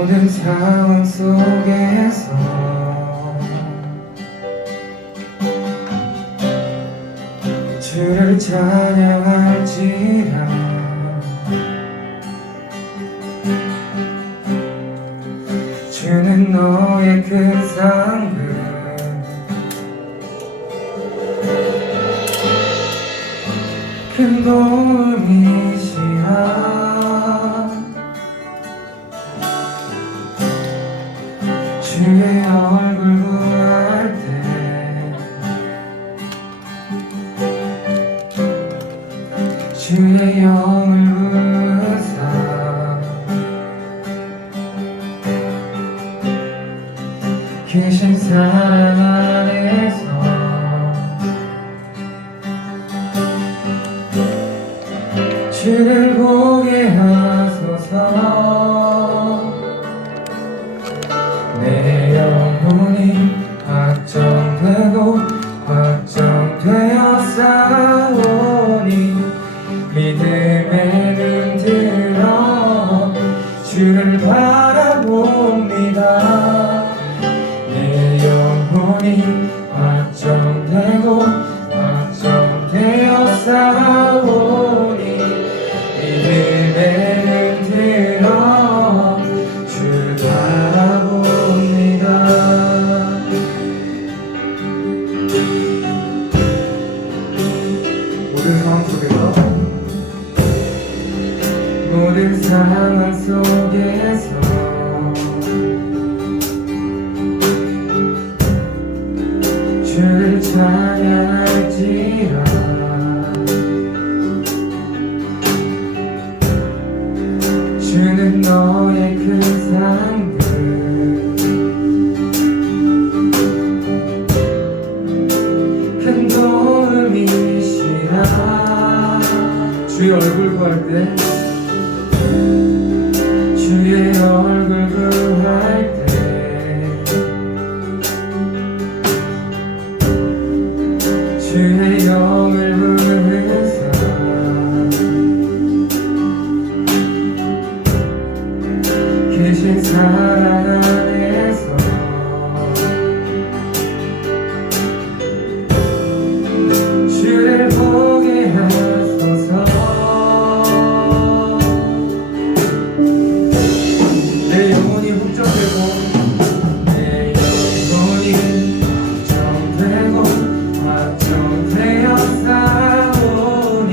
모든 상황 속에서 주를 찬양할지라. 주는 너의 큰 상급 큰 도움이시라. 주의 얼굴 구할 때 주의 영을 부으사 크신 사랑 안에서 주를 보게 하소서. 내 영혼이 확정되고 확정되어 싸우니 믿음의 눈 들어 주를 바라봅니다. 내 영혼이 확정되고 확정되어 싸우니 믿음의 눈 들어 주를 바라봅니다. 모든 상황 속에서 모든 상황 속에서 주를 찬양할지라. 주는 너의 큰 상급 큰 도움이시라. 주의 얼굴 구할 때 주의 얼굴 구할 때 주의 영을 부으사 크신 사랑 안에서 주를 보게 하소서. 내 영혼이 훅적되고 내 영혼이 확정되고 확정되어 싸우니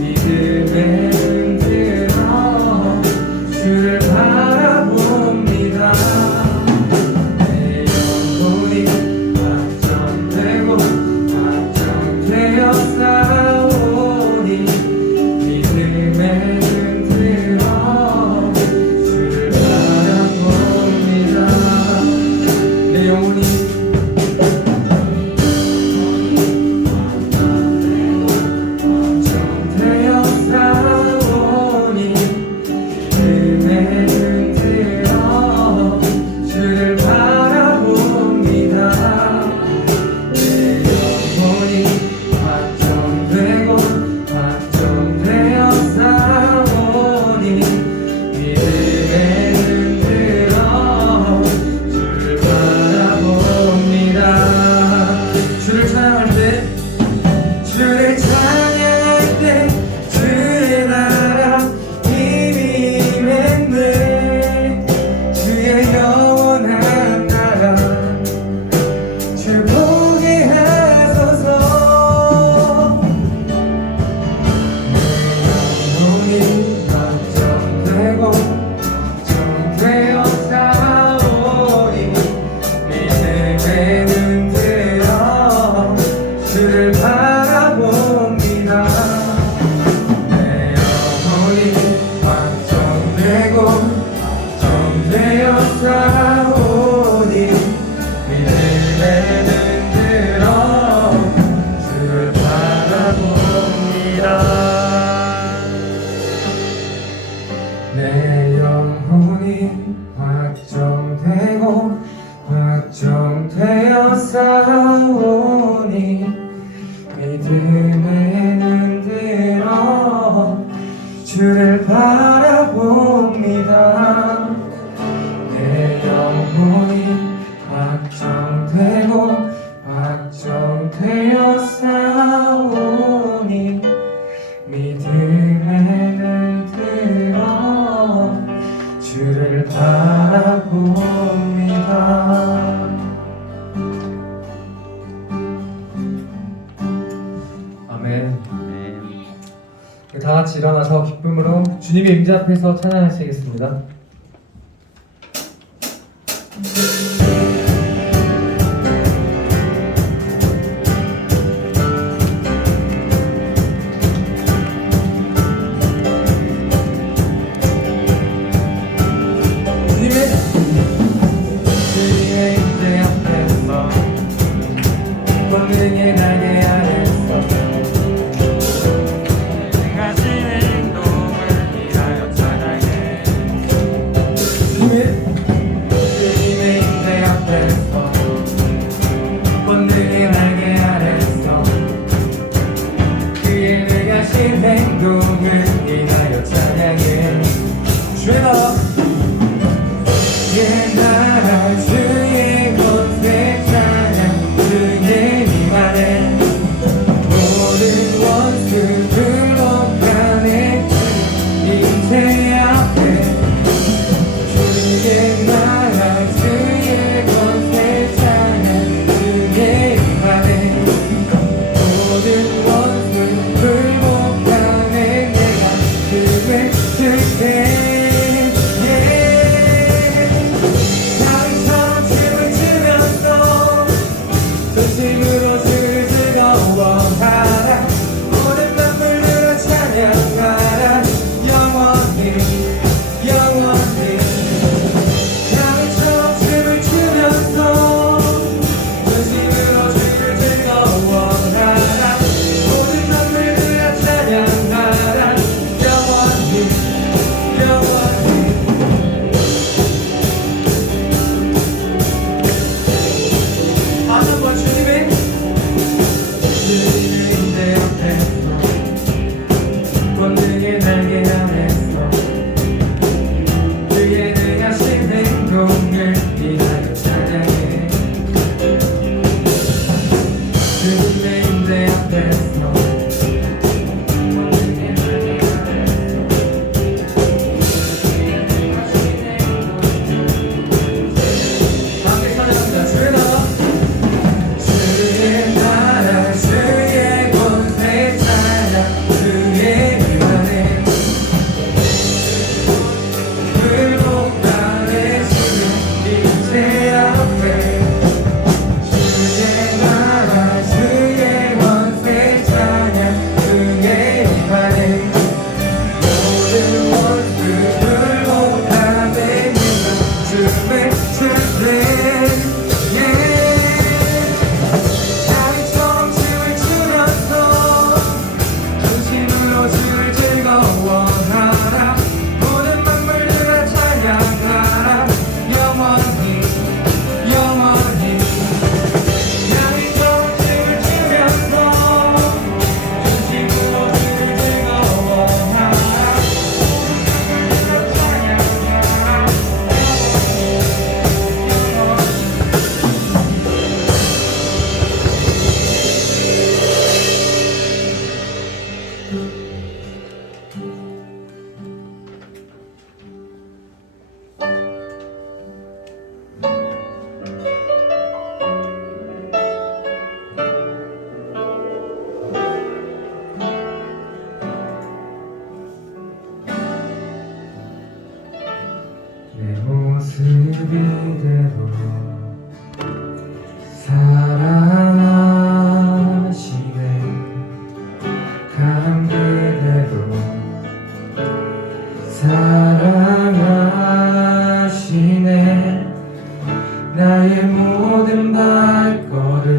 믿음의 눈 들어 주를 바라봅니다. 내 영혼이 확정되고 확정되어 싸우니 믿음의 눈 들어 주를 바라봅니다. 내 영혼이 확정되어 싸우니 믿음의 눈 들어 주를 바라봅니다. 내 영혼이 확정되고 확정되어 싸우니 믿음의 눈 들어 주를 바라봅니다. 주를 찬양할 때 주를 찬양할 때 주의 나라 힘이 임했네. 주의 영원한 나라 주 보게 하소서. 내 영혼이 확정되고 확정되어 싸우니 믿음의 눈 들어 주를 바라봅니다. 내 영혼이 확정되고 확정되어 싸우니 믿음의 눈 들어 주를 바라봅니다. 내 영혼이 확정되고 확정되어 싸우니 믿음의 눈 들어 주를 바라봅니다. 같이 일어나서 기쁨으로 주님의 임재 앞에서 찬양하시겠습니다. 주님의 임재 앞에서 권능의 날개 아래서 가신 행동을 위하여 찬양해. 주님의 임재 앞에서 권능의 날개 아래서 그의 내가신 행동을 위하여 찬양해. 주의 나라 주의 나라 주의 권세 찬양 주의 임하네. 모든 원수 불복하네. 임재 앞에 주의 나라 주의 권세 찬양 주의 임하네. 모든 원수 불복하네. 내가 그의 뜻에 향처럼 춤을 추면서 전심으로 주를 즐거워하라. 모든 만물들을 찬양하라. 영원히 영원히 향처럼 춤을 추면서 전심으로 주를 즐거워하라. 모든 만물들을 찬양하라. 영원히 영원히 다시 한번 주님의 임재 앞에서 권능의 날개 아래서 그의 능하신 행동을 위하여 찬양해. 주님의 임재 앞에서 권능의 날개 아래서 그의 능하신 행동을 함께 찬양합니다. 주의 나라 주의 나라 주의 권세 찬양 주의 임하네. 불복하네. 주의 임재 앞에 주의 나라 주의 권세 찬양 주의 임하네. 모든 원수 불복하네. 주의 주의 향처럼 춤을 추면서 전심으로 주를 즐거워하라. 모든 만물들아 찬양하라. 영원히 영원히 향처럼 춤을 추면서 전심으로 주를 즐거워하라. 모든 만물들아 찬양하라. 내 모습 이대로 사랑하시네. 감 그대로 사랑하시네. 나의 모든 발걸음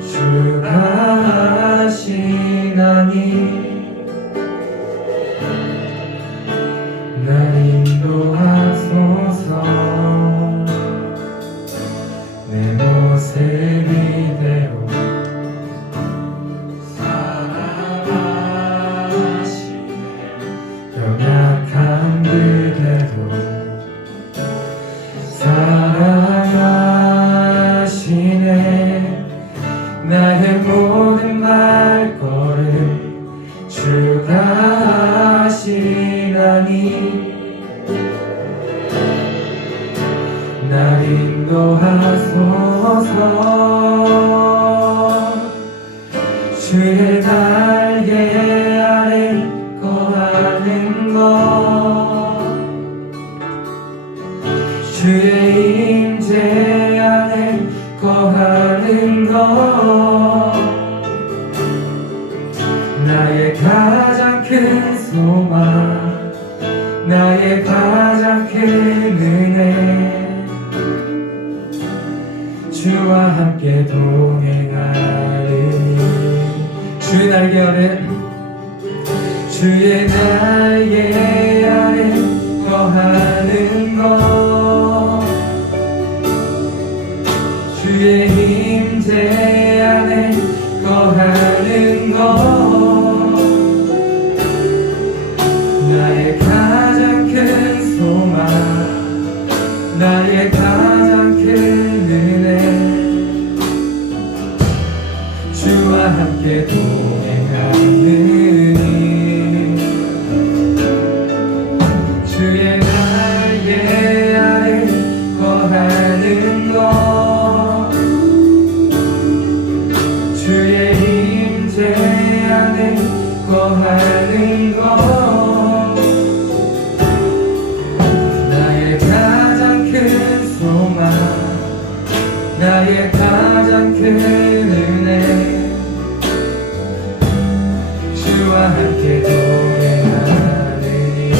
주가 하시나니 날 인도하소서. 내 모습 이대로 사랑하시네. 연약한 그대로 사랑하시네. 나의 모든 발걸음 주가 하시나니 날 인도하소서. 주의 날개 아래 소망 나의 가장 큰 은혜 주와 함께 동행하리니 주의 날개 아래 주의 날개 아래 거하는 것 주의 임재 안에 거하는 것 나의 가장 큰 소망 나의 가장 큰 은혜 주와 함께 동행하느니 주의 날개 아래 거하는 것 주의 임재 안에 거하는 것 나의 가장 큰 소망 나의 가장 큰 은혜 주와 함께 동행하느니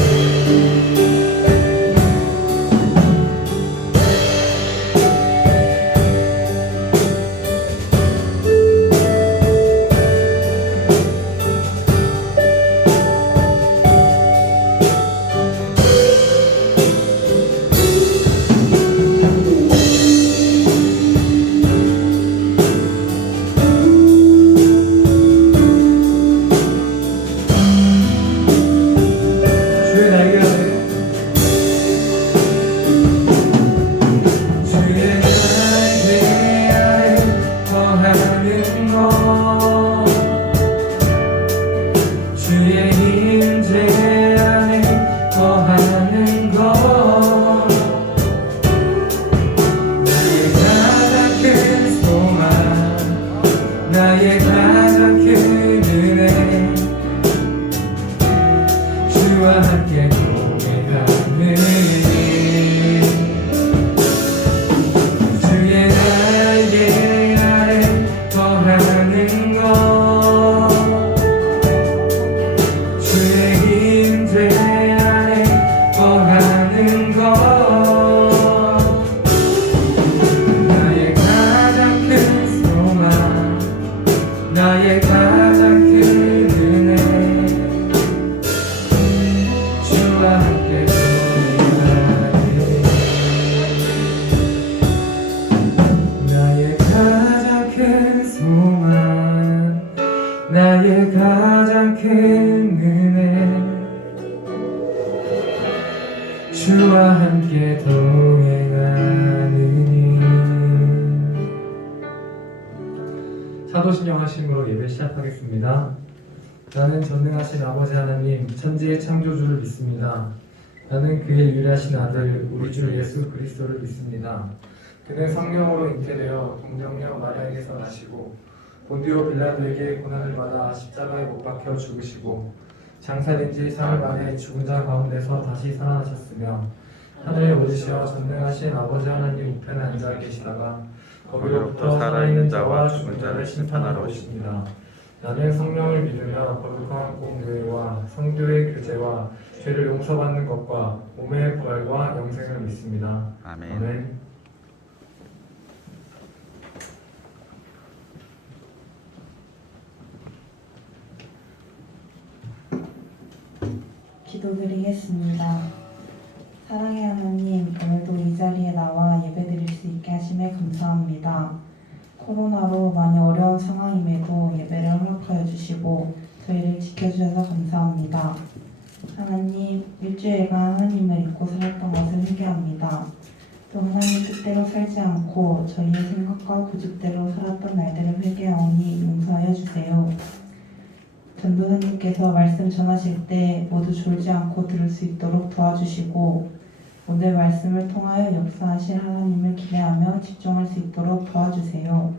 주의 날개 아래 주의 날개 아래 거하는 것 주의 임재 안에 거하는 것 나의 가장 큰 소망 나의 가장 큰 은혜 주와 함께 동행하느니 주의 날개 아래 거하는 것 주의 임재 안에 거하는 것 나의 가장 큰 소망 나의 가장 큰 은혜 주와 함께 동행하리 나의 가장 큰 소망 나의 가장 큰 은혜 주와 함께 동행하느니 사도신경 하심으로 예배 시작하겠습니다. 나는 전능하신 아버지 하나님 천지의 창조주를 믿습니다. 나는 그의 유일하신 아들 우리 주 예수 그리스도를 믿습니다. 그는 성령으로 잉태되어 동정녀 마리아에게서 나시고 본디오 빌라도에게 고난을 받아 십자가에 못 박혀 죽으시고 장사된 지 사흘 만에 죽은 자 가운데서 다시 살아나셨으며 하늘에 오르시어 전능하신 아버지 하나님 우편에 앉아 계시다가 거기로부터 살아있는 자와 죽은 자를 심판하러 오십니다. 나는 성령을 믿으며 거룩한 공교회와 성도의 교제와 죄를 용서받는 것과 몸의 부활과 영생을 믿습니다. 아멘. 아멘. 기도드리겠습니다. 사랑의 하나님, 오늘도 이 자리에 나와 예배드릴 수 있게 하심에 감사합니다. 코로나로 많이 어려운 상황임에도 예배를 허락하여 주시고 저희를 지켜주셔서 감사합니다. 하나님, 일주일간 하나님을 잊고 살았던 것을 회개합니다. 또 하나님 뜻대로 살지 않고 저희의 생각과 고집대로 살았던 날들을 회개하오니 용서하여 주세요. 전도사님께서 말씀 전하실 때 모두 졸지 않고 들을 수 있도록 도와주시고 오늘 말씀을 통하여 역사하실 하나님을 기대하며 집중할 수 있도록 도와주세요.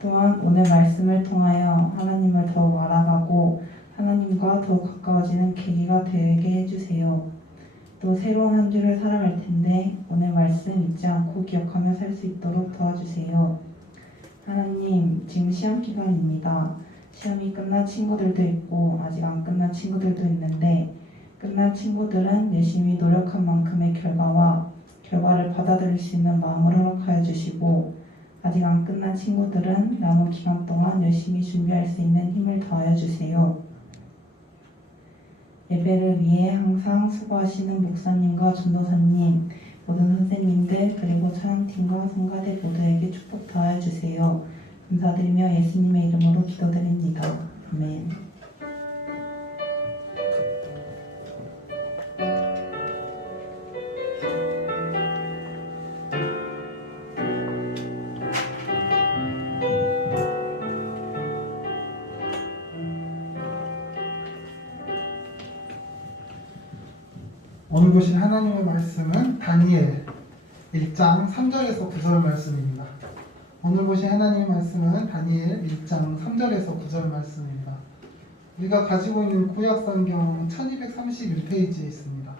또한 오늘 말씀을 통하여 하나님을 더욱 알아가고 하나님과 더욱 가까워지는 계기가 되게 해주세요. 또 새로운 한 주를 살아갈 텐데 오늘 말씀 잊지 않고 기억하며 살 수 있도록 도와주세요. 하나님, 지금 시험 기간입니다. 시험이 끝난 친구들도 있고 아직 안 끝난 친구들도 있는데 끝난 친구들은 열심히 노력한 만큼의 결과를 받아들일 수 있는 마음을 허락하여 주시고 아직 안 끝난 친구들은 남은 기간 동안 열심히 준비할 수 있는 힘을 더하여 주세요. 예배를 위해 항상 수고하시는 목사님과 전도사님, 모든 선생님들 그리고 찬양팀과 성가대 모두에게 축복 더하여 주세요. 감사드리며 예수님의 이름으로 기도드립니다. 아멘. 오늘 보신 하나님의 말씀은 다니엘 1장 3절에서 9절 말씀입니다. 오늘 보신 하나님의 말씀은 다니엘 1장 3절에서 9절 말씀입니다. 우리가 가지고 있는 구약 성경은 1231페이지에 있습니다.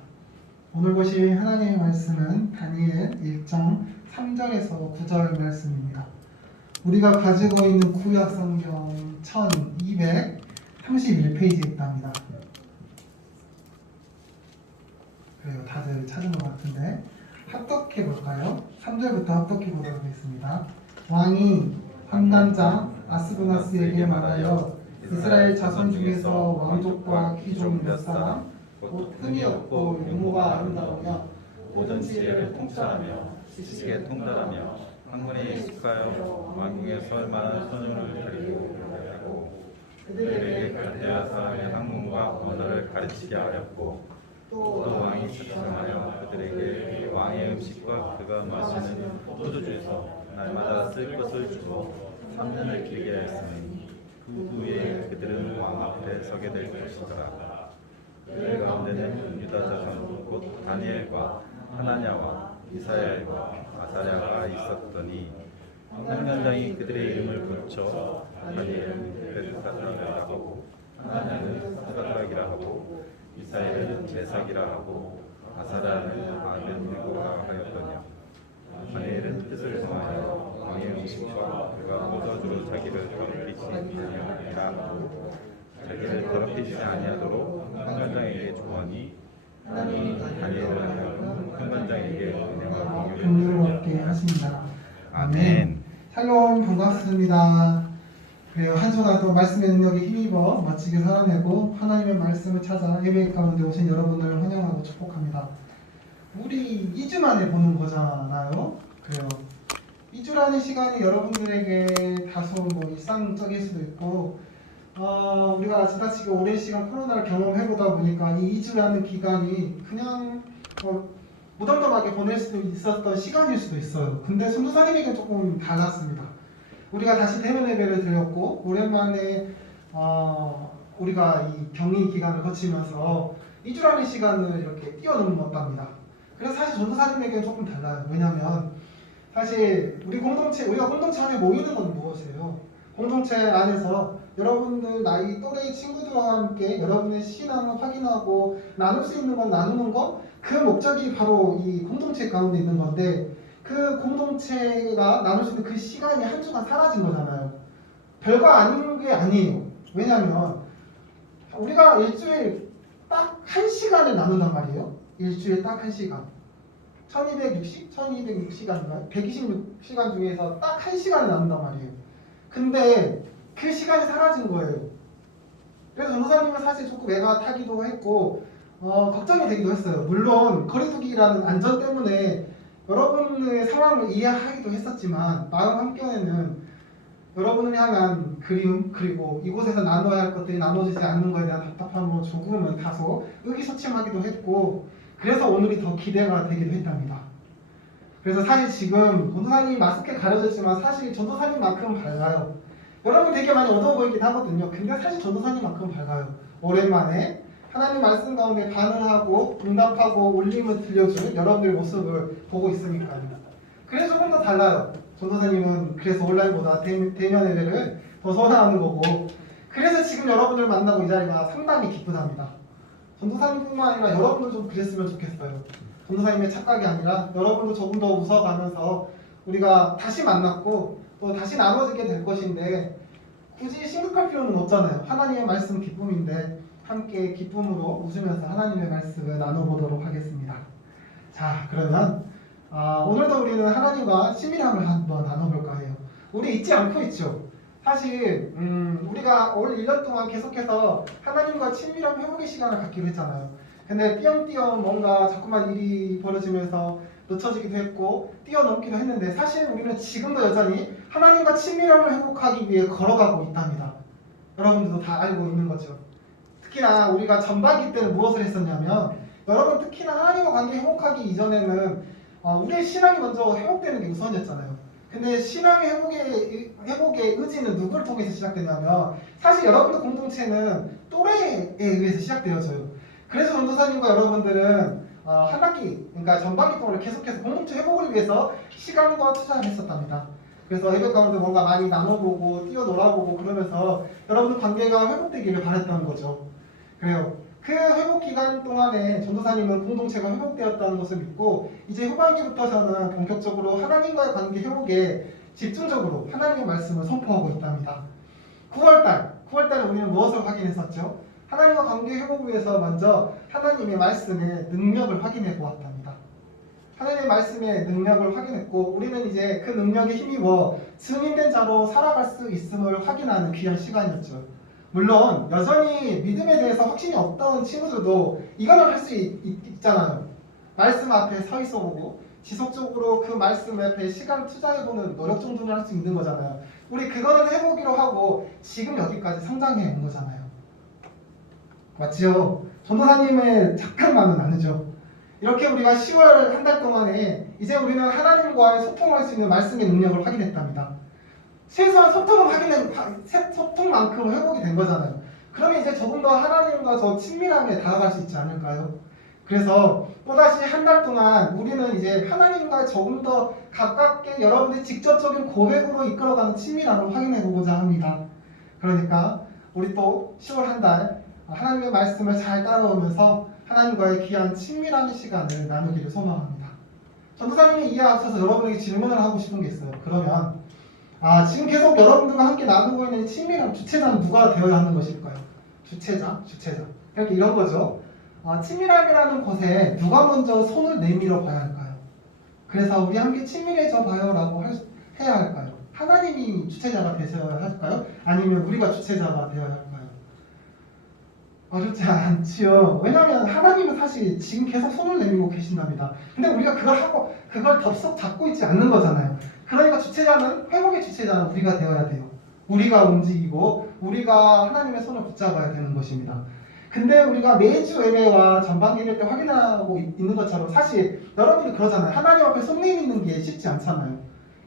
오늘 보신 하나님의 말씀은 다니엘 1장 3절에서 9절 말씀입니다. 우리가 가지고 있는 구약 성경 1231페이지에 있답니다. 그래요. 다들 찾은 것 같은데 합독해 볼까요? 3절부터 합독해 보도록 하겠습니다. 왕이 판단장 아스브나스에게 말하여 이스라엘 자손 중에서 왕족과 귀족 몇 사람 곧 흠이 없고 유모가 아름다우며 모든 지혜를 통찰하며 지식에 통달하며 학문에 익숙하여 왕궁에 설 만한 선율을 드리고 하고 그들에게 갈대아 사람의 학문과 언어를 가르치게 하였고 또 왕이 추천하여 그들에게 왕의 음식과 그가 마시는 포도주에서 날마다 쓸 것을 주고 3년을 길게 하였으니 그 후에 그들은 왕 앞에 서게 될 것이더라. 그들 가운데는 유다 자손 곧 다니엘과 하나냐와 미사엘과 아사랴가 있었더니 황련장이 그들의 이름을 붙여 다니엘은 베드사다라 하고 하나냐는 사드락이라 하고 미사엘은 메삭이라 하고 아사랴는 아벤느고라 하였더냐. 다니엘은 뜻을 정하여 왕의 음식과 그가 얻어주는 자기를 더럽히지 아니하니라 하고 자기를 더럽히지 아니하도록 황관장에게 조하니 하나님이 다니엘을 하여금 황관장에게 은혜와 긍휼을 공유를 얻게 하십니다. 아멘. 샬롬 반갑습니다. 그래요. 한 주간도 말씀의 능력에 힘입어 멋지게 살아내고 하나님의 말씀을 찾아 예배 가운데 오신 여러분을 환영하고 축복합니다. 우리 2주 만에 보는 거잖아요. 그래요. 2주라는 시간이 여러분들에게 다소 뭐 일상적일 수도 있고 우리가 지나치게 오랜 시간 코로나를 경험해보다 보니까 이 2주라는 기간이 그냥 무덤덤하게 보낼 수도 있었던 시간일 수도 있어요. 근데 선교사님에게 조금 달랐습니다. 우리가 다시 대면 예배를 드렸고 오랜만에 우리가 이 격리 기간을 거치면서 2주라는 시간을 이렇게 뛰어넘었답니다. 그래서 사실 전도사님에게는 조금 달라요. 왜냐하면 사실 우리가 공동체 안에 모이는 건 무엇이에요? 공동체 안에서 여러분들 나이 또래의 친구들과 함께 여러분의 신앙을 확인하고 나눌 수 있는 건 나누는 거, 그 목적이 바로 이 공동체 가운데 있는 건데 그 공동체가 나눌 수 있는 그 시간이 한 주간 사라진 거잖아요. 별거 아닌 게 아니에요. 왜냐하면 우리가 일주일 딱 1시간을 나눈단 말이에요. 일주일 딱 1시간. 1260시간인가요? 126시간 중에서 딱 1시간을 나눈단 말이에요. 근데 그 시간이 사라진 거예요. 그래서 전도사님은 사실 조금 애가 타기도 했고 걱정이 되기도 했어요. 물론 거리두기라는 안전 때문에 여러분의 상황을 이해하기도 했었지만 마음 한켠에는 여러분을 향한 그리움 그리고 이곳에서 나눠야 할 것들이 나눠지지 않는 것에 대한 답답함으로 조금은 다소 의기소침하기도 했고 그래서 오늘이 더 기대가 되기도 했답니다. 그래서 사실 지금 전도사님이 마스크에 가려졌지만 사실 전도사님만큼은 밝아요. 여러분 되게 많이 어두워 보이긴 하거든요. 근데 사실 전도사님만큼은 밝아요. 오랜만에 하나님 말씀 가운데 반응하고 응답하고 울림을 들려주는 여러분들의 모습을 보고 있으니까요. 그래서 조금 더 달라요. 전도사님은 그래서 온라인보다 대면 예배를 더 선호하는 거고 그래서 지금 여러분을 만나고 이 자리가 상당히 기쁘답니다. 전도사님뿐만 아니라 여러분도 좀 그랬으면 좋겠어요. 전도사님의 착각이 아니라 여러분도 조금 더 웃어가면서 우리가 다시 만났고 또 다시 나눠지게 될 것인데 굳이 심각할 필요는 없잖아요. 하나님의 말씀 기쁨인데 함께 기쁨으로 웃으면서 하나님의 말씀을 나눠보도록 하겠습니다. 자, 그러면 오늘도 우리는 하나님과 친밀함을 한번 나눠볼까 해요. 우리 잊지 않고 있죠. 사실 우리가 올 1년 동안 계속해서 하나님과 친밀한 회복의 시간을 갖기로 했잖아요. 근데 띄엄띄엄 뭔가 자꾸만 일이 벌어지면서 늦춰지기도 했고 뛰어넘기도 했는데 사실 우리는 지금도 여전히 하나님과 친밀함을 회복하기 위해 걸어가고 있답니다. 여러분들도 다 알고 있는 거죠. 특히나 우리가 전반기 때는 무엇을 했었냐면 여러분 특히나 하나님과 관계 회복하기 이전에는 우리의 신앙이 먼저 회복되는 게 우선이었잖아요. 근데 신앙의 회복의 의지는 누구를 통해서 시작되냐면 사실 여러분들 공동체는 또래에 의해서 시작되어져요. 그래서 전도사님과 여러분들은 한 학기, 그러니까 전반기 동안 계속해서 공동체 회복을 위해서 시간과 투자를 했었답니다. 그래서 예배 가운데 뭔가 많이 나눠보고 뛰어놀아보고 그러면서 여러분들 관계가 회복되기를 바랬던 거죠. 그래요. 그 회복 기간 동안에 전도사님은 공동체가 회복되었다는 것을 믿고 이제 후반기부터 저는 본격적으로 하나님과의 관계 회복에 집중적으로 하나님의 말씀을 선포하고 있답니다. 9월달 우리는 무엇을 확인했었죠? 하나님과 관계 회복을 위해서 먼저 하나님의 말씀의 능력을 확인해 보았답니다. 하나님의 말씀의 능력을 확인했고 우리는 이제 그 능력에 힘입어 증인된 자로 살아갈 수 있음을 확인하는 귀한 시간이었죠. 물론 여전히 믿음에 대해서 확신이 없던 친구들도 이거는 할 수 있잖아요. 말씀 앞에 서 있어보고 지속적으로 그 말씀 앞에 시간을 투자해보는 노력 정도는 할 수 있는 거잖아요. 우리 그거는 해보기로 하고 지금 여기까지 성장해 온 거잖아요. 맞죠? 전도사님의 착각만은 아니죠. 이렇게 우리가 10월 한 달 동안에 이제 우리는 하나님과의 소통할 수 있는 말씀의 능력을 확인했답니다. 최소한 소통만큼은 회복이 된 거잖아요. 그러면 이제 조금 더 하나님과 더 친밀함에 다가갈 수 있지 않을까요? 그래서 또다시 한 달 동안 우리는 이제 하나님과 조금 더 가깝게 여러분들이 직접적인 고백으로 이끌어가는 친밀함을 확인해 보고자 합니다. 그러니까 우리 또 10월 한 달 하나님의 말씀을 잘 따라오면서 하나님과의 귀한 친밀한 시간을 나누기를 소망합니다. 전도사님이 이에 앞서서 여러분에게 질문을 하고 싶은 게 있어요. 그러면 지금 계속 여러분들과 함께 나누고 있는 친밀한 주체자는 누가 되어야 하는 것일까요? 주체자. 그러니까 이런 거죠. 친밀함이라는 곳에 누가 먼저 손을 내밀어 봐야 할까요? 그래서 우리 함께 친밀해져 봐요라고 해야 할까요? 하나님이 주체자가 되셔야 할까요? 아니면 우리가 주체자가 되어야 할까요? 어렵지 않지요. 왜냐하면 하나님은 사실 지금 계속 손을 내밀고 계신답니다. 근데 우리가 그걸 덥석 잡고 있지 않는 거잖아요. 그러니까 회복의 주체자는 우리가 되어야 돼요. 우리가 움직이고 우리가 하나님의 손을 붙잡아야 되는 것입니다. 근데 우리가 매주 예배와 전반기 예배 때 확인하고 있는 것처럼 사실 여러분들 그러잖아요. 하나님 앞에 손 내미는 게 쉽지 않잖아요.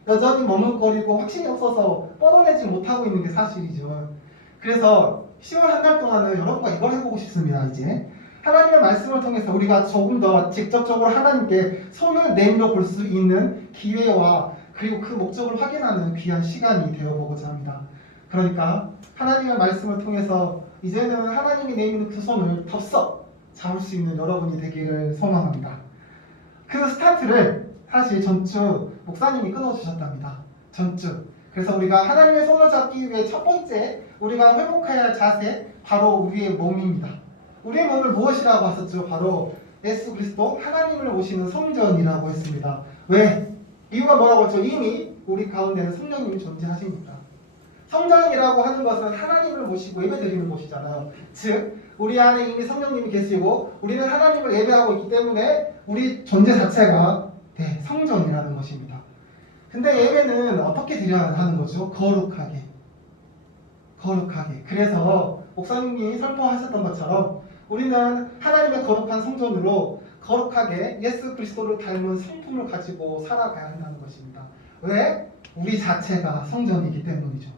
여전히 머뭇거리고 확신이 없어서 뻗어내지 못하고 있는 게 사실이죠. 그래서 10월 한 달 동안은 여러분과 이걸 해보고 싶습니다. 이제 하나님의 말씀을 통해서 우리가 조금 더 직접적으로 하나님께 손을 내밀어 볼 수 있는 기회와 그리고 그 목적을 확인하는 귀한 시간이 되어보고자 합니다. 그러니까 하나님의 말씀을 통해서 이제는 하나님이 내미는 그 손을 덥석 잡을 수 있는 여러분이 되기를 소망합니다. 그 스타트를 사실 전주 목사님이 끊어주셨답니다. 전주. 그래서 우리가 하나님의 손을 잡기 위해 첫 번째 우리가 회복해야 할 자세 바로 우리의 몸입니다. 우리의 몸을 무엇이라고 했었죠? 바로 예수 그리스도 하나님을 모시는 성전이라고 했습니다. 왜? 이유가 뭐라고 했죠? 이미 우리 가운데는 성령님이 존재하십니다. 성전이라고 하는 것은 하나님을 모시고 예배드리는 곳이잖아요. 즉 우리 안에 이미 성령님이 계시고 우리는 하나님을 예배하고 있기 때문에 우리 존재 자체가 성전이라는 것입니다. 근데 예배는 어떻게 드려야 하는 거죠? 거룩하게. 그래서 목사님이 선포하셨던 것처럼 우리는 하나님의 거룩한 성전으로 거룩하게 예수 그리스도를 닮은 성품을 가지고 살아가야 한다는 것입니다. 왜? 우리 자체가 성전이기 때문이죠.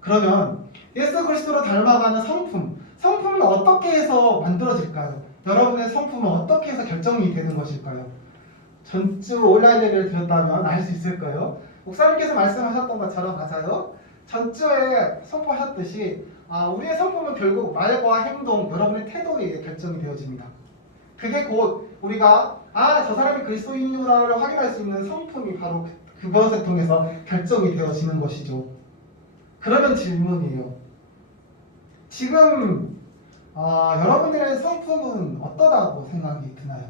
그러면 예수 그리스도를 닮아가는 성품은 어떻게 해서 만들어질까요? 여러분의 성품은 어떻게 해서 결정이 되는 것일까요? 전주 온라인 예배를 들었다면 알 수 있을까요? 목사님께서 말씀하셨던 것처럼 맞아요. 전주에 선포하셨듯이 우리의 성품은 결국 말과 행동, 여러분의 태도에 의해 결정이 되어집니다. 그게 곧 우리가 저 사람이 그리스도인이구나를 확인할 수 있는 성품이 바로 그것을 통해서 결정이 되어지는 것이죠. 그러면 질문이에요. 지금 여러분들의 성품은 어떠다고 생각이 드나요?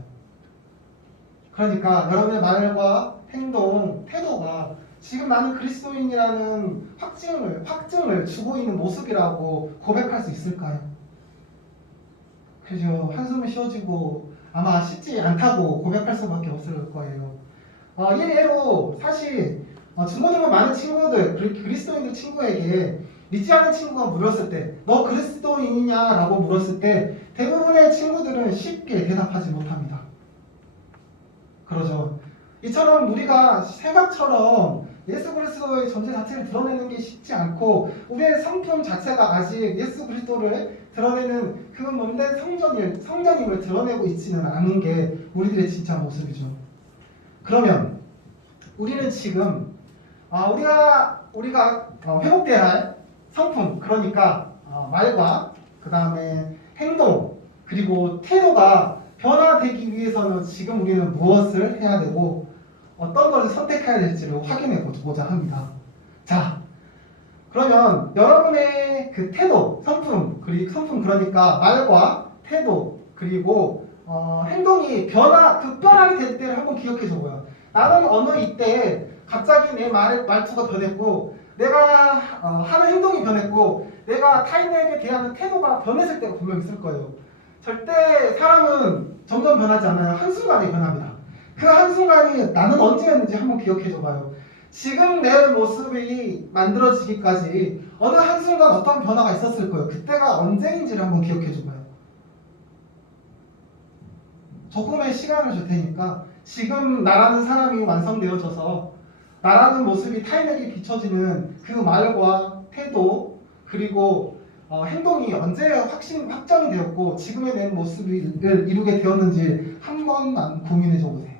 그러니까 여러분의 말과 행동, 태도가 지금 나는 그리스도인이라는 확증을 주고 있는 모습이라고 고백할 수 있을까요? 그죠? 한숨을 쉬어주고 아마 쉽지 않다고 고백할 수밖에 없을 거예요. 예로 사실 중고등부 많은 친구들, 그리스도인들 친구에게 믿지 않는 친구가 물었을 때 너 그리스도인이냐? 라고 물었을 때 대부분의 친구들은 쉽게 대답하지 못합니다. 그러죠. 이처럼 우리가 생각처럼 예수 그리스도의 존재 자체를 드러내는 게 쉽지 않고 우리의 성품 자체가 아직 예수 그리스도를 드러내는 그 몸된 성전임을 드러내고 있지는 않은 게 우리들의 진짜 모습이죠. 그러면 우리는 지금 우리가 회복돼야 할 성품, 그러니까 말과 그 다음에 행동 그리고 태도가 변화되기 위해서는 지금 우리는 무엇을 해야 되고 어떤 것을 선택해야 될지를 확인해 보자 합니다. 자, 그러면 여러분의 그 태도, 성품 그러니까 말과 태도 그리고 행동이 급변하게 될 때를 한번 기억해 줘봐요. 나는 어느 이때 갑자기 내 말투가 변했고 내가 하는 행동이 변했고 내가 타인에게 대하는 태도가 변했을 때가 분명 있을 거예요. 절대 사람은 점점 변하지 않아요. 한순간에 변합니다. 그 한순간이 나는 언제였는지 한번 기억해 줘봐요. 지금 내 모습이 만들어지기까지 어느 한순간 어떤 변화가 있었을 거예요. 그때가 언제인지를 한번 기억해 줘봐요. 조금의 시간을 줄 테니까 지금 나라는 사람이 완성되어져서 나라는 모습이 타인에게 비춰지는 그 말과 태도 그리고 행동이 언제 확정이 되었고 지금의 내 모습을 이루게 되었는지 한 번만 고민해 줘 보세요.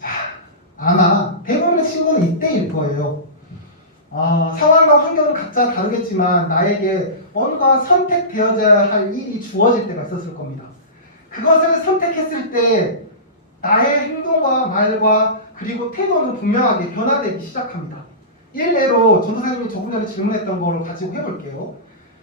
자, 아마 대부분의 친구는 이때일 거예요. 상황과 환경은 각자 다르겠지만 나에게 뭔가 선택되어야 할 일이 주어질 때가 있었을 겁니다. 그것을 선택했을 때 나의 행동과 말과 그리고 태도는 분명하게 변화되기 시작합니다. 일례로 전도사님이 조금 전에 질문했던 거를 가지고 해볼게요.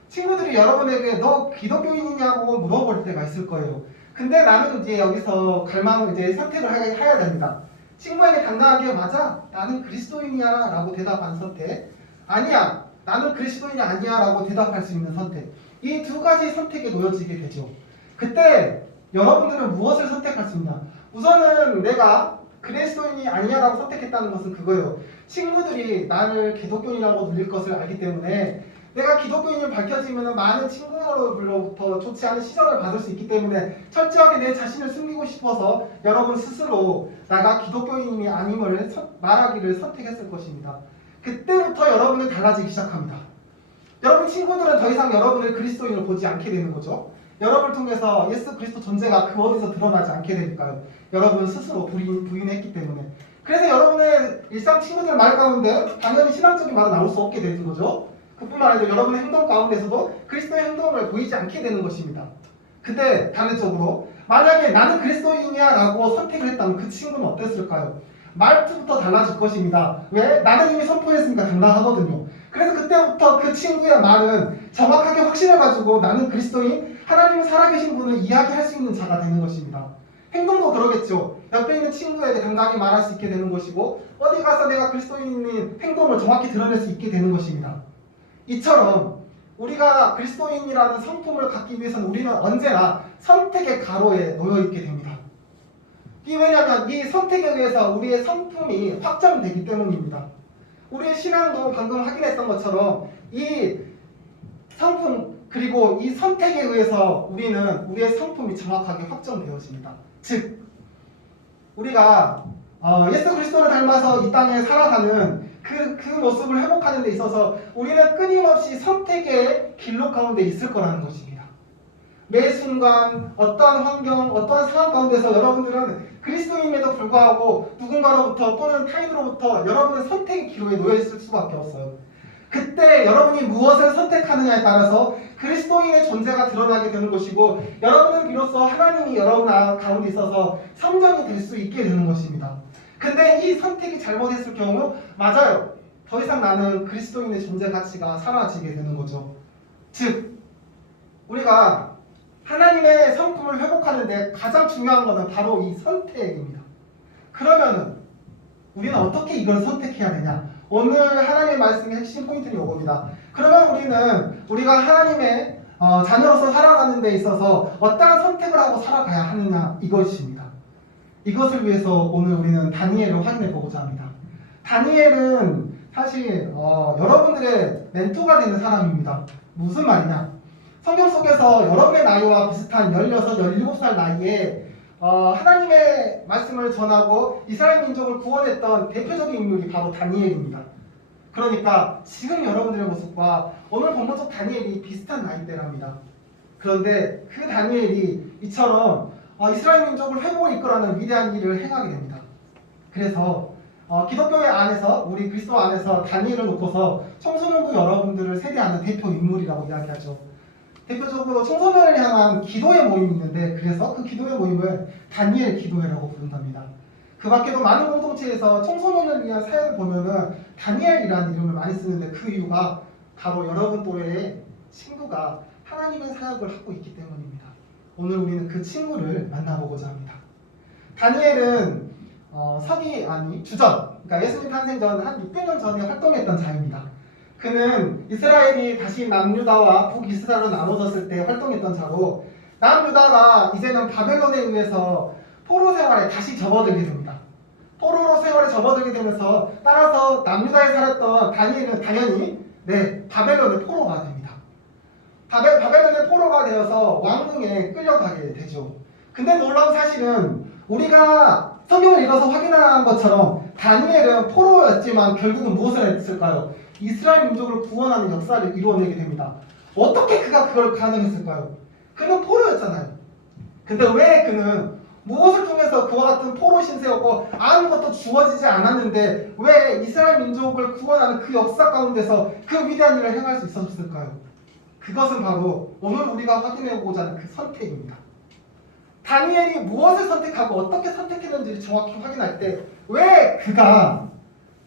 친구들이 여러분에게 너 기독교인이냐고 물어볼 때가 있을 거예요. 근데 나는 이제 여기서 선택을 해야 됩니다. 친구에게 당당하게 맞아? 나는 그리스도인이야 라고 대답한 선택, 아니야 나는 그리스도인이 아니야 라고 대답할 수 있는 선택, 이 두 가지 선택에 놓여지게 되죠. 그때 여러분들은 무엇을 선택할 수 있냐? 우선은 내가 그리스도인이 아니야 라고 선택했다는 것은 그거예요. 친구들이 나를 기독교인이라고 불릴 것을 알기 때문에 내가 기독교인을 밝혀지면 많은 친구들로부터 좋지 않은 시선을 받을 수 있기 때문에 철저하게 내 자신을 숨기고 싶어서 여러분 스스로 나가 기독교인이 아님을 말하기를 선택했을 것입니다. 그때부터 여러분은 달라지기 시작합니다. 여러분 친구들은 더 이상 여러분을 그리스도인으로 보지 않게 되는 거죠. 여러분을 통해서 예수 그리스도 존재가 그 어디서 드러나지 않게 되니까요. 여러분 스스로 부인했기 때문에. 그래서 여러분의 일상 친구들 말 가운데 당연히 신앙적인 말은 나올 수 없게 되는 거죠. 그뿐만 아니라 여러분의 행동 가운데서도 그리스도의 행동을 보이지 않게 되는 것입니다. 근데 반대쪽으로 만약에 나는 그리스도인이야 라고 선택을 했다면 그 친구는 어땠을까요? 말투부터 달라질 것입니다. 왜? 나는 이미 선포했으니까 당당하거든요. 그래서 그때부터 그 친구의 말은 정확하게 확신해가지고 나는 그리스도인, 하나님 살아계신 분을 이야기할 수 있는 자가 되는 것입니다. 행동도 그러겠죠. 옆에 있는 친구에게 당당히 말할 수 있게 되는 것이고 어디 가서 내가 그리스도인인 행동을 정확히 드러낼 수 있게 되는 것입니다. 이처럼 우리가 그리스도인이라는 성품을 갖기 위해서는 우리는 언제나 선택의 가로에 놓여있게 됩니다. 왜냐하면 이 선택에 의해서 우리의 성품이 확정되기 때문입니다. 우리의 신앙도 방금 확인했던 것처럼 이 성품 그리고 이 선택에 의해서 우리는 우리의 성품이 정확하게 확정되어집니다. 즉 우리가 예수 그리스도를 닮아서 이 땅에 살아가는 그 모습을 회복하는 데 있어서 우리는 끊임없이 선택의 길로 가운데 있을 거라는 것입니다. 매 순간 어떠한 환경, 어떠한 상황 가운데서 여러분들은 그리스도인임에도 불구하고 누군가로부터 또는 타인으로부터 여러분의 선택의 기로에 놓여 있을 수밖에 없어요. 그때 여러분이 무엇을 선택하느냐에 따라서 그리스도인의 존재가 드러나게 되는 것이고 여러분은 비로소 하나님이 여러분 가운데 있어서 성전이 될 수 있게 되는 것입니다. 근데 이 선택이 잘못했을 경우 맞아요. 더 이상 나는 그리스도인의 존재 가치가 사라지게 되는 거죠. 즉 우리가 하나님의 성품을 회복하는데 가장 중요한 것은 바로 이 선택입니다. 그러면은 우리는 어떻게 이걸 선택해야 되냐? 오늘 하나님의 말씀의 핵심 포인트는 이겁니다. 그러면 우리가 하나님의 자녀로서 살아가는 데 있어서 어떠한 선택을 하고 살아가야 하느냐 이것입니다. 이것을 위해서 오늘 우리는 다니엘을 확인해 보고자 합니다. 다니엘은 사실 여러분들의 멘토가 되는 사람입니다. 무슨 말이냐? 성경 속에서 여러분의 나이와 비슷한 16, 17살 나이에 하나님의 말씀을 전하고 이스라엘 민족을 구원했던 대표적인 인물이 바로 다니엘입니다. 그러니까 지금 여러분들의 모습과 오늘 본문 속 다니엘이 비슷한 나이대랍니다. 그런데 그 다니엘이 이처럼 이스라엘 민족을 회복을 이끌어가는 위대한 일을 행하게 됩니다. 그래서 기독교회 안에서 우리 그리스도 안에서 다니엘을 놓고서 청소년부 여러분들을 세대하는 대표 인물이라고 이야기하죠. 대표적으로 청소년을 향한 기도의 모임이 있는데 그래서 그 기도의 모임을 다니엘 기도회라고 부른답니다. 그 밖에도 많은 공동체에서 청소년을 위한 사역을 보면은 다니엘이라는 이름을 많이 쓰는데 그 이유가 바로 여러분 또래의 친구가 하나님의 사역을 하고 있기 때문입니다. 오늘 우리는 그 친구를 만나보고자 합니다. 다니엘은 주전, 그러니까 예수님 탄생 전 한 600년 전에 활동했던 자입니다. 그는 이스라엘이 다시 남유다와 북이스라엘로 나눠졌을 때 활동했던 자로 남유다가 이제는 바벨론에 의해서 포로 생활에 다시 접어들게 됩니다. 포로 생활에 접어들게 되면서 따라서 남유다에 살았던 다니엘은 당연히 바벨론의 포로가 됩니다. 바벨론의 포로가 되어서 왕궁에 끌려가게 되죠. 근데 놀라운 사실은 우리가 성경을 읽어서 확인한 것처럼 다니엘은 포로였지만 결국은 무엇을 했을까요? 이스라엘 민족을 구원하는 역사를 이루어내게 됩니다. 어떻게 그가 그걸 가능했을까요? 그는 포로였잖아요. 근데 왜 그는 무엇을 통해서 그와 같은 포로 신세였고 아무것도 주어지지 않았는데 왜 이스라엘 민족을 구원하는 그 역사 가운데서 그 위대한 일을 행할 수 있었을까요? 그것은 바로 오늘 우리가 확인해보고자 하는 그 선택입니다. 다니엘이 무엇을 선택하고 어떻게 선택했는지를 정확히 확인할 때 왜 그가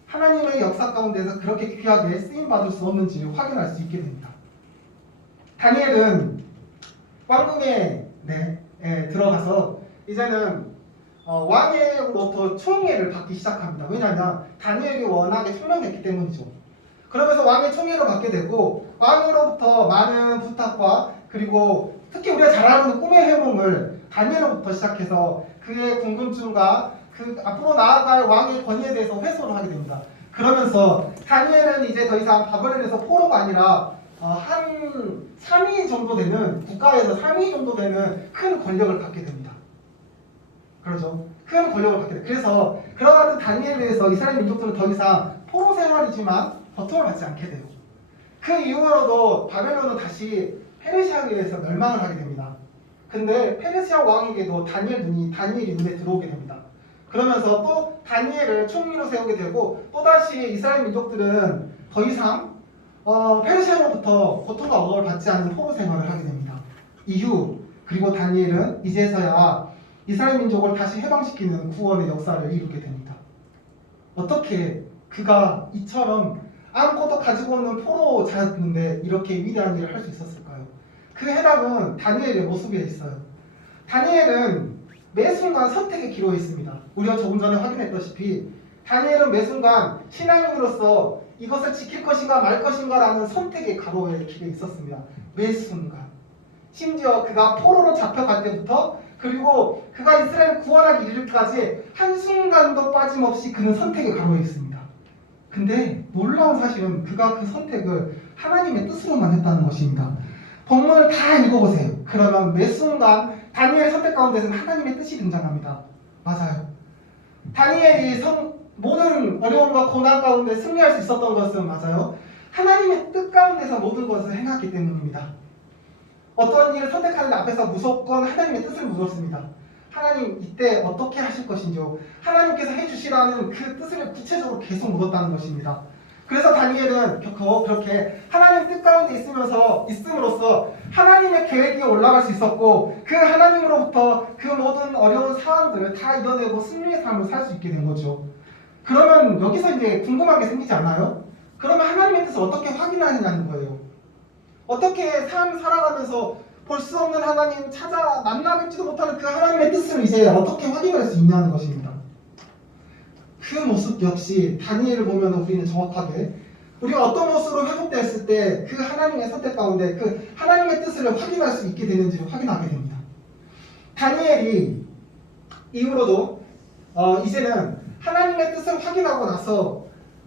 하나님의 역사 가운데서 그렇게 귀하게 쓰임받을 수 없는지를 확인할 수 있게 됩니다. 다니엘은 왕궁에 들어가서 이제는 왕으로부터 총애를 받기 시작합니다. 왜냐하면 다니엘이 워낙에 총명했기 때문이죠. 그러면서 왕의 총애를 받게 되고 왕으로부터 많은 부탁과 그리고 특히 우리가 잘 알고 있는 꿈의 해몽을 다니엘로부터 시작해서 그의 궁금증과 그 앞으로 나아갈 왕의 권위에 대해서 회소를 하게 됩니다. 그러면서 다니엘은 이제 더 이상 바벨론에서 포로가 아니라 한 3위 정도 되는 국가에서 3위 정도 되는 큰 권력을 갖게 됩니다. 그렇죠? 큰 권력을 갖게 됩니다. 그래서 그와 같은 다니엘에 대해서 이스라엘 민족들은 더 이상 포로 생활이지만 고통을 받지 않게 돼요. 그 이후로도 바벨론은 다시 페르시아에 의해서 멸망을 하게 됩니다. 근데 페르시아 왕에게도 다니엘이 눈에 들어오게 됩니다. 그러면서 또 다니엘을 총리로 세우게 되고 또다시 이스라엘 민족들은 더 이상 페르시아로부터 고통과 억압을 받지 않는 포로 생활을 하게 됩니다. 그리고 다니엘은 이제서야 이스라엘 민족을 다시 해방시키는 구원의 역사를 이루게 됩니다. 어떻게 그가 이처럼 아무것도 가지고 없는 포로자였는데 이렇게 위대한 일을 할 수 있었을까요? 그 해답은 다니엘의 모습에 있어요. 다니엘은 매 순간 선택의 기로에 있습니다. 우리가 조금 전에 확인했다시피 다니엘은 매 순간 신앙인으로서 이것을 지킬 것인가 말 것인가 라는 선택의 가로에 길에 있었습니다. 매 순간. 심지어 그가 포로로 잡혀갈 때부터 그리고 그가 이스라엘을 구원하기 이르기까지 한순간도 빠짐없이 그는 선택의 가로에 있습니다. 근데 놀라운 사실은 그가 그 선택을 하나님의 뜻으로만 했다는 것입니다. 본문을 다 읽어보세요. 그러면 매 순간 다니엘 선택 가운데서는 하나님의 뜻이 등장합니다. 맞아요. 다니엘이 모든 어려움과 고난 가운데 승리할 수 있었던 것은 맞아요. 하나님의 뜻 가운데서 모든 것을 행했기 때문입니다. 어떤 일을 선택하는 앞에서 무조건 하나님의 뜻을 묻었습니다. 하나님 이때 어떻게 하실 것인지요. 하나님께서 해주시라는 그 뜻을 구체적으로 계속 묻었다는 것입니다. 그래서 다니엘은 그렇게 하나님 뜻 가운데 있음으로써 하나님의 계획이 올라갈 수 있었고 그 하나님으로부터 그 모든 어려운 상황들을 다 이겨내고 승리의 삶을 살 수 있게 된 거죠. 그러면 여기서 이제 궁금한 게 생기지 않나요? 그러면 하나님의 뜻을 어떻게 확인하느냐는 거예요. 어떻게 삶 살아가면서 볼 수 없는 하나님 찾아 만나뵙지도 못하는 그 하나님의 뜻을 이제 어떻게 확인할 수 있냐는 것입니다. 그 모습 역시 다니엘을 보면 우리는 정확하게 우리가 어떤 모습으로 회복되었을 때 그 하나님의 선택 가운데 그 하나님의 뜻을 확인할 수 있게 되는지를 확인하게 됩니다. 다니엘이 이후로도 이제는 하나님의 뜻을 확인하고 나서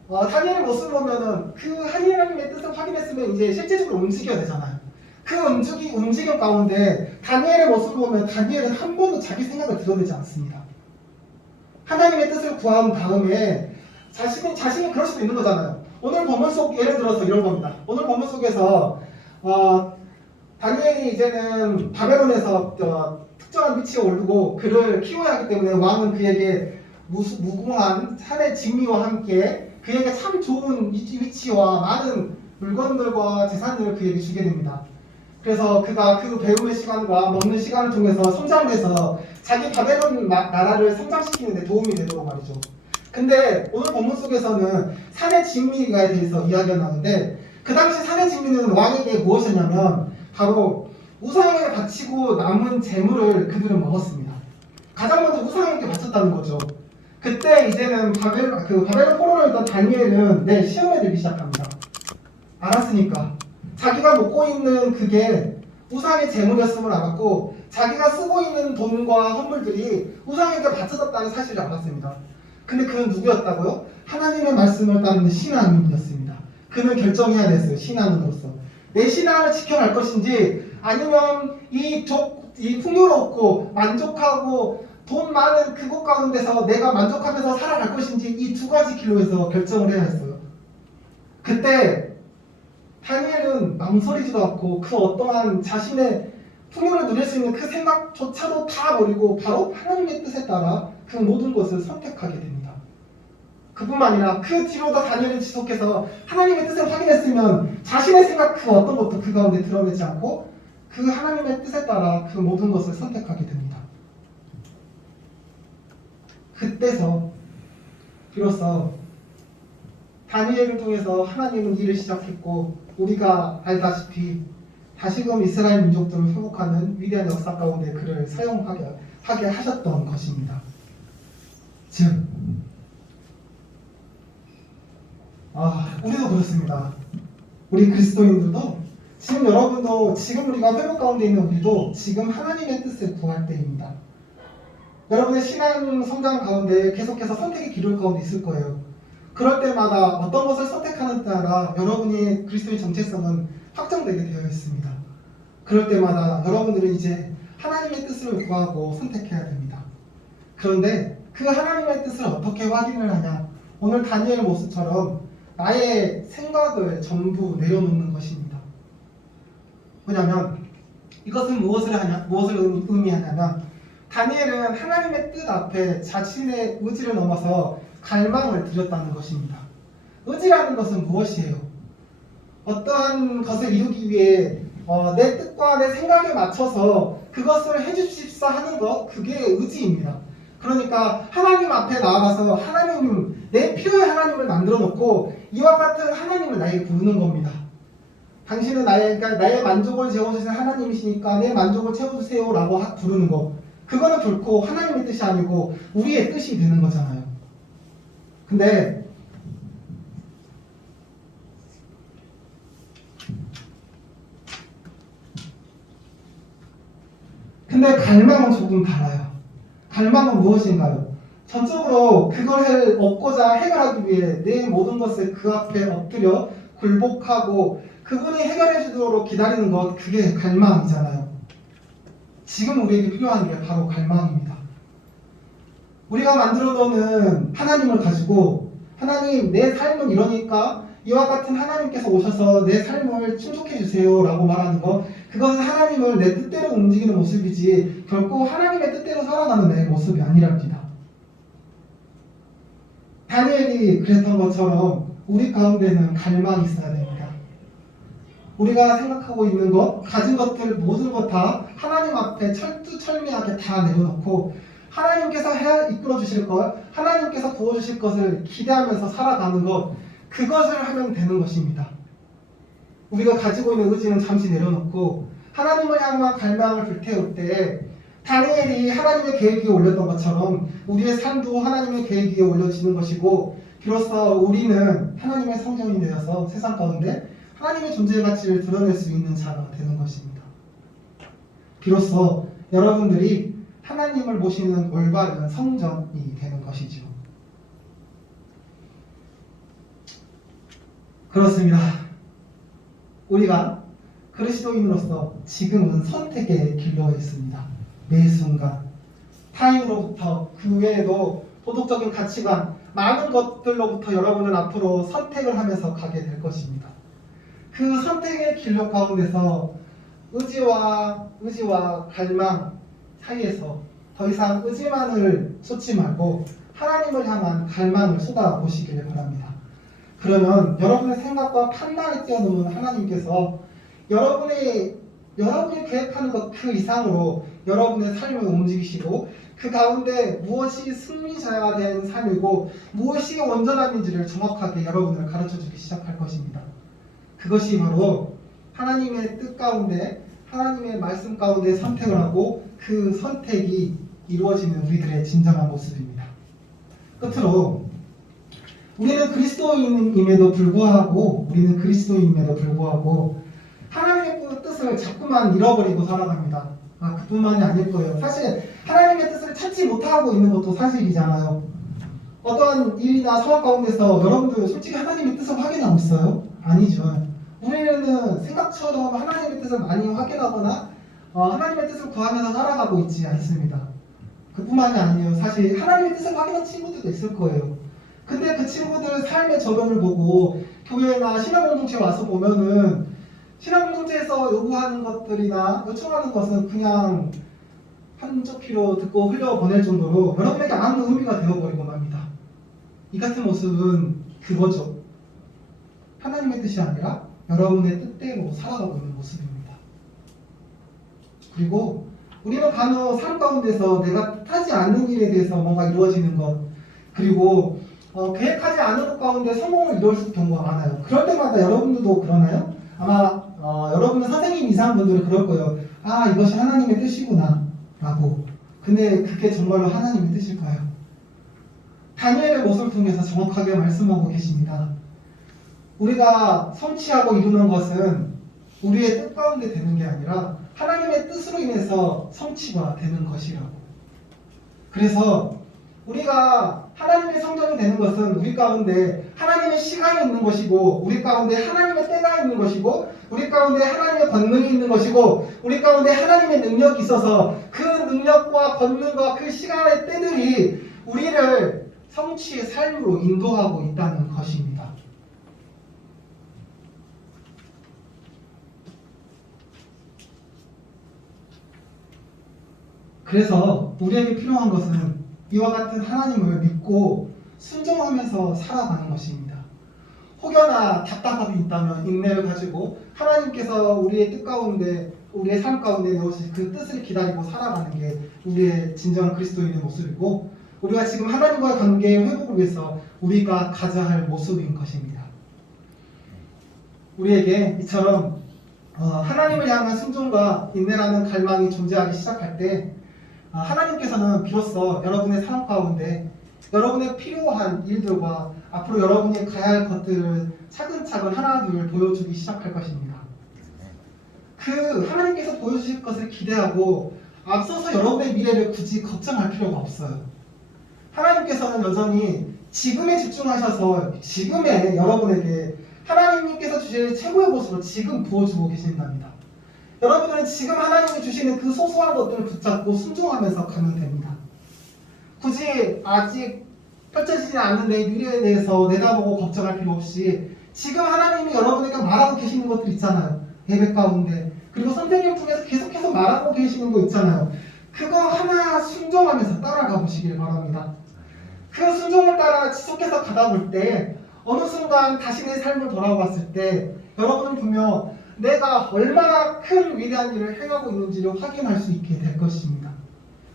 다니엘의 모습을 보면은 그 하나님의 뜻을 확인했으면 이제 실제적으로 움직여야 되잖아요. 그 움직임 가운데 다니엘의 모습을 보면 다니엘은 한 번도 자기 생각을 드러내지 않습니다. 하나님의 뜻을 구한 다음에 자신이 그럴 수도 있는 거잖아요. 오늘 본문 속 예를 들어서 이런 겁니다. 오늘 본문 속에서 다니엘이 이제는 바벨론에서 특정한 위치에 오르고 그를 키워야 하기 때문에 왕은 그에게 무궁한 산의 진미와 함께 그에게 참 좋은 위치와 많은 물건들과 재산들을 그에게 주게 됩니다. 그래서 그가 그 배움의 시간과 먹는 시간을 통해서 성장을 해서 자기 바벨론 나라를 성장시키는 데 도움이 되도록 말이죠. 근데 오늘 본문 속에서는 산의 진미에 대해서 이야기가 나오는데 그 당시 산의 진미는 왕에게 무엇이었냐면 바로 우상에게 바치고 남은 재물을 그들은 먹었습니다. 가장 먼저 우상에게 바쳤다는 거죠. 그때 이제는 바벨론 포로로 있던 다니엘은 시험에 들기 시작합니다. 알았으니까 자기가 먹고 있는 그게 우상의 재물이었음을 알았고 자기가 쓰고 있는 돈과 선물들이 우상에게 바쳐졌다는 사실을 알았습니다. 근데 그는 누구였다고요? 하나님의 말씀을 따르는 신앙인이었습니다. 그는 결정해야 됐어요. 신앙인으로서 내 신앙을 지켜갈 것인지 아니면 이 풍요롭고 만족하고 돈 많은 그곳 가운데서 내가 만족하면서 살아갈 것인지 이 두 가지 길로에서 결정을 해야 했어요. 그때 다니엘은 망설이지도 않고 그 어떠한 자신의 풍요를 누릴 수 있는 그 생각조차도 다 버리고 바로 하나님의 뜻에 따라 그 모든 것을 선택하게 됩니다. 그뿐만 아니라 그 뒤로도 다니엘은 지속해서 하나님의 뜻을 확인했으면 자신의 생각 그 어떤 것도 그 가운데 드러내지 않고 그 하나님의 뜻에 따라 그 모든 것을 선택하게 됩니다. 그때서 비로소 다니엘을 통해서 하나님은 일을 시작했고 우리가 알다시피 다시금 이스라엘 민족들을 회복하는 위대한 역사 가운데 그를 사용하게 하셨던 것입니다. 즉 우리도 그렇습니다. 우리 그리스도인들도 지금 여러분도 지금 우리가 회복 가운데 있는 우리도 지금 하나님의 뜻을 구할 때입니다. 여러분의 신앙 성장 가운데 계속해서 선택의 기록 가운데 있을 거예요. 그럴 때마다 어떤 것을 선택하는 따라 여러분의 그리스도의 정체성은 확정되게 되어 있습니다. 그럴 때마다 여러분들은 이제 하나님의 뜻을 구하고 선택해야 됩니다. 그런데 그 하나님의 뜻을 어떻게 확인을 하냐? 오늘 다니엘 모습처럼 나의 생각을 전부 내려놓는 것입니다. 왜냐하면 이것은 무엇을 의미하냐면 다니엘은 하나님의 뜻 앞에 자신의 의지를 넘어서 갈망을 드렸다는 것입니다. 의지라는 것은 무엇이에요? 어떠한 것을 이루기 위해 내 뜻과 내 생각에 맞춰서 그것을 해주십사 하는 것, 그게 의지입니다. 그러니까 하나님 앞에 나아가서 하나님, 내 필요의 하나님을 만들어 놓고 이와 같은 하나님을 나에게 부르는 겁니다. 당신은 나의 만족을 채워주신 하나님이시니까 내 만족을 채워주세요 라고 부르는 거, 그거는 결코 하나님의 뜻이 아니고 우리의 뜻이 되는 거잖아요. 근데 갈망은 조금 달라요. 갈망은 무엇인가요? 전적으로 그걸 얻고자 해결하기 위해 내 모든 것을 그 앞에 엎드려 굴복하고 그분이 해결해 주도록 기다리는 것, 그게 갈망이잖아요. 지금 우리에게 필요한 게 바로 갈망입니다. 우리가 만들어 놓은 하나님을 가지고 하나님, 내 삶은 이러니까 이와 같은 하나님께서 오셔서 내 삶을 충족해 주세요 라고 말하는 것, 그것은 하나님을 내 뜻대로 움직이는 모습이지 결코 하나님의 뜻대로 살아가는 내 모습이 아니랍니다. 다니엘이 그랬던 것처럼 우리 가운데는 갈망이 있어야 됩니다. 우리가 생각하고 있는 것, 가진 것들 모든 것 다 하나님 앞에 철두철미하게 다 내려놓고 하나님께서 이끌어 주실 것, 하나님께서 부어주실 것을 기대하면서 살아가는 것, 그것을 하면 되는 것입니다. 우리가 가지고 있는 의지는 잠시 내려놓고 하나님을 향한 갈망을 불태울 때 다니엘이 하나님의 계획 위에 올렸던 것처럼 우리의 삶도 하나님의 계획 위에 올려지는 것이고, 비로소 우리는 하나님의 성전이 되어서 세상 가운데 하나님의 존재의 가치를 드러낼 수 있는 자가 되는 것입니다. 비로소 여러분들이 하나님을 모시는 올바른 성전이 되는 것이죠. 그렇습니다. 우리가 그리스도인으로서 지금은 선택의 길로 있습니다. 매 순간 타인으로부터, 그 외에도 도덕적인 가치관, 많은 것들로부터 여러분은 앞으로 선택을 하면서 가게 될 것입니다. 그 선택의 길로 가운데서 의지와 갈망 사이에서 더 이상 의지만을 쏟지 말고 하나님을 향한 갈망을 쏟아보시기를 바랍니다. 그러면 여러분의 생각과 판단을 뛰어넘은 하나님께서 여러분이 계획하는 것 그 이상으로 여러분의 삶을 움직이시고, 그 가운데 무엇이 승리자가 된 삶이고 무엇이 온전함인지를 정확하게 여러분을 가르쳐주기 시작할 것입니다. 그것이 바로 하나님의 뜻 가운데, 하나님의 말씀 가운데 선택을 하고 그 선택이 이루어지는 우리들의 진정한 모습입니다. 끝으로 우리는 그리스도인임에도 불구하고 하나님의 뜻을 자꾸만 잃어버리고 살아갑니다. 그뿐만이 아닐 거예요. 사실 하나님의 뜻을 찾지 못하고 있는 것도 사실이잖아요. 어떤 일이나 상황 가운데서 여러분들 솔직히 하나님의 뜻을 확인하고 있어요? 아니죠. 우리는 생각처럼 하나님의 뜻을 많이 확인하거나 하나님의 뜻을 구하면서 살아가고 있지 않습니다. 그뿐만이 아니에요. 사실 하나님의 뜻을 확인한 친구들도 있을 거예요. 근데 그 친구들 삶의 저변을 보고 교회나 신앙공동체에 와서 보면은 신앙공동체에서 요구하는 것들이나 요청하는 것은 그냥 한쪽 귀로 듣고 흘려보낼 정도로 여러분에게 아무 의미가 되어버리고 맙니다. 이 같은 모습은 그거죠. 하나님의 뜻이 아니라 여러분의 뜻대로 살아가고 있는 모습입니다. 그리고 우리는 간혹 삶 가운데서 내가 뜻하지 않는 일에 대해서 뭔가 이루어지는 것, 그리고 계획하지 않은 것 가운데 성공을 이룰 경우가 많아요. 그럴 때마다 여러분들도 그러나요? 아마 여러분은 선생님 이상 분들은 그럴 거예요. 이것이 하나님의 뜻이구나 라고. 근데 그게 정말로 하나님의 뜻일까요? 다니엘의 모습을 통해서 정확하게 말씀하고 계십니다. 우리가 성취하고 이루는 것은 우리의 뜻 가운데 되는 게 아니라 하나님의 뜻으로 인해서 성취가 되는 것이라고. 그래서 우리가 하나님의 성전이 되는 것은 우리 가운데 하나님의 시간이 있는 것이고, 우리 가운데 하나님의 때가 있는 것이고, 우리 가운데 하나님의 권능이 있는 것이고, 우리 가운데 하나님의 능력이 있어서 그 능력과 권능과 그 시간의 때들이 우리를 성취의 삶으로 인도하고 있다는 것입니다. 그래서 우리에게 필요한 것은 이와 같은 하나님을 믿고 순종하면서 살아가는 것입니다. 혹여나 답답함이 있다면 인내를 가지고 하나님께서 우리의 뜻 가운데, 우리의 삶 가운데 넣으신 그 뜻을 기다리고 살아가는 게 우리의 진정한 그리스도인의 모습이고, 우리가 지금 하나님과의 관계의 회복을 위해서 우리가 가져야 할 모습인 것입니다. 우리에게 이처럼 하나님을 향한 순종과 인내라는 갈망이 존재하기 시작할 때 하나님께서는 비로소 여러분의 삶 가운데 여러분의 필요한 일들과 앞으로 여러분이 가야 할 것들을 차근차근 하나둘 보여주기 시작할 것입니다. 그 하나님께서 보여주실 것을 기대하고 앞서서 여러분의 미래를 굳이 걱정할 필요가 없어요. 하나님께서는 여전히 지금에 집중하셔서 지금의 여러분에게 하나님께서 주실 최고의 모습을 지금 부어주고 계신답니다. 여러분들은 지금 하나님이 주시는 그 소소한 것들을 붙잡고 순종하면서 가면 됩니다. 굳이 아직 펼쳐지지 않는 내 미래에 대해서 내다보고 걱정할 필요 없이 지금 하나님이 여러분에게 말하고 계시는 것들 있잖아요. 예배 가운데, 그리고 선생님을 통해서 계속해서 말하고 계시는 거 있잖아요. 그거 하나 순종하면서 따라가 보시길 바랍니다. 그 순종을 따라 지속해서 가다 볼 때 어느 순간 자신의 삶을 돌아봤을 때 여러분은 분명 내가 얼마나 큰 위대한 일을 행하고 있는지를 확인할 수 있게 될 것입니다.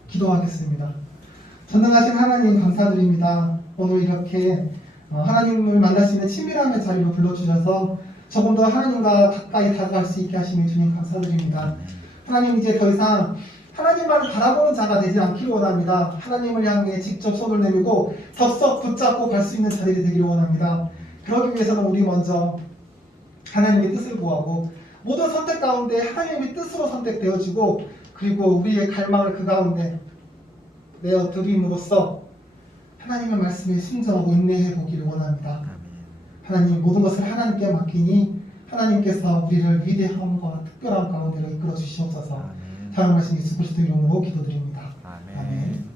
기도하겠습니다. 전능하신 하나님 감사드립니다. 오늘 이렇게 하나님을 만날 수 있는 친밀함의 자리로 불러주셔서 조금 더 하나님과 가까이 다가갈 수 있게 하시니 주님 감사드립니다. 하나님 이제 더 이상 하나님만을 바라보는 자가 되지 않기를 원합니다. 하나님을 향해 직접 손을 내밀고 덥석 붙잡고 갈 수 있는 자들이 되기를 원합니다. 그러기 위해서는 우리 먼저 하나님의 뜻을 구하고 모든 선택 가운데 하나님의 뜻으로 선택되어지고 그리고 우리의 갈망을 그 가운데 내어드림으로써 하나님의 말씀에 순종하고 인내해 보기를 원합니다. 하나님 모든 것을 하나님께 맡기니 하나님께서 우리를 위대함과 특별함 가운데로 이끌어 주시옵소서. 사랑하신 예수 그리스도의 이름으로 기도드립니다. 아멘.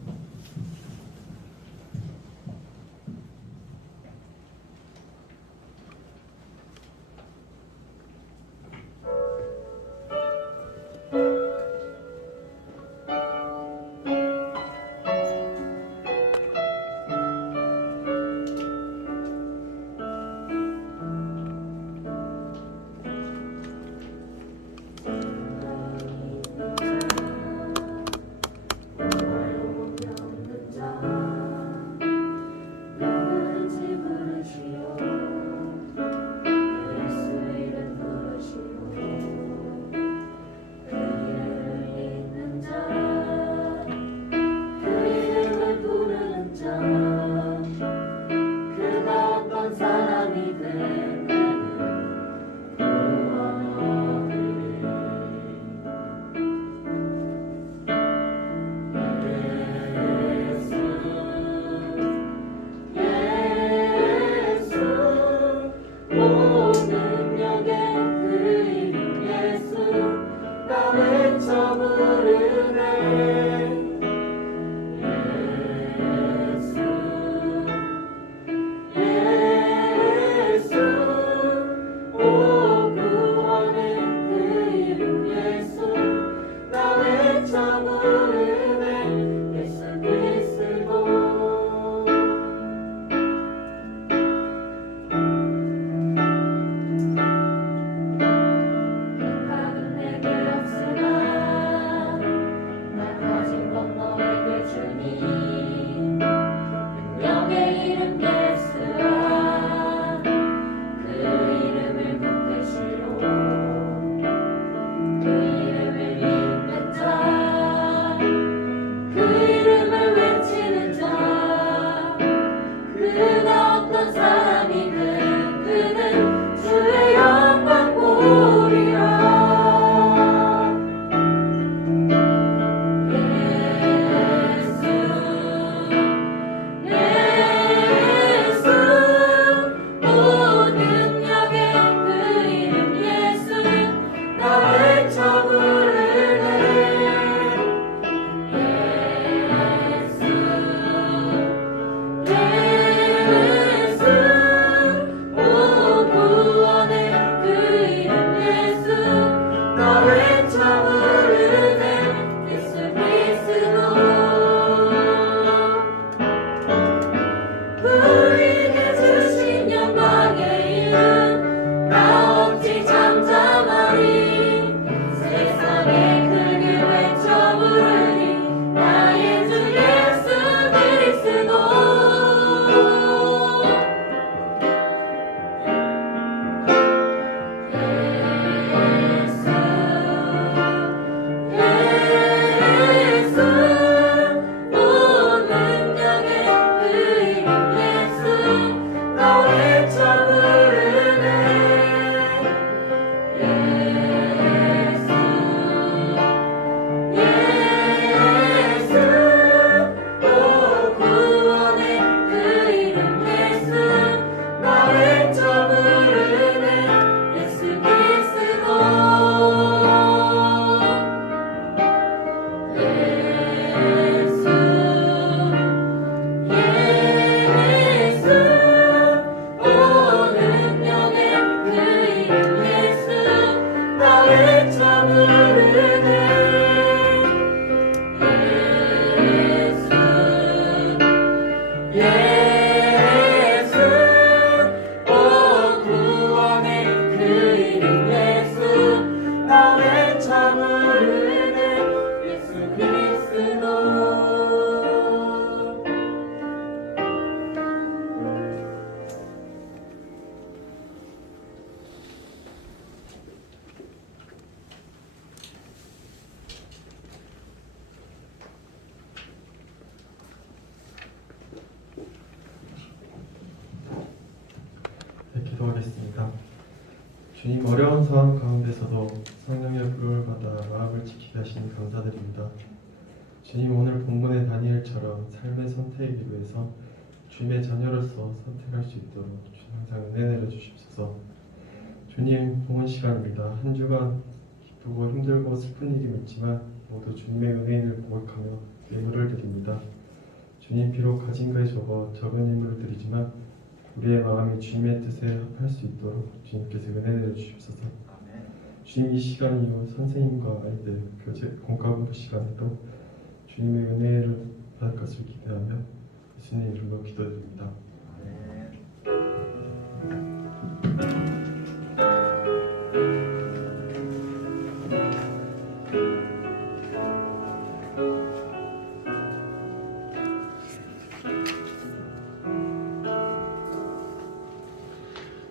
기도하겠습니다. 주님, 어려운 상황 가운데서도 성령의 부름을 받아 마음을 지키게 하시니 감사드립니다. 주님, 오늘 본문의 다니엘처럼 삶의 선택을 위해서 주님의 자녀로서 선택할 수 있도록 주님 항상 은혜 내려주십소서. 주님, 좋은 시간입니다. 한 주간 기쁘고 힘들고 슬픈 일이 있지만 모두 주님의 은혜인을 고백하며 예물을 드립니다. 주님, 비록 가진 것에 적은 예물을 드리지만 우리의 마음이 주님의 뜻에 합할 수 있도록 주님께서 은혜 내려주십소서. 주님, 이 시간 이후 선생님과 아이들 교재 공과 공부 시간에도 주님의 은혜를 받을 것을 기대하며 예수님 이름으로 기도드립니다.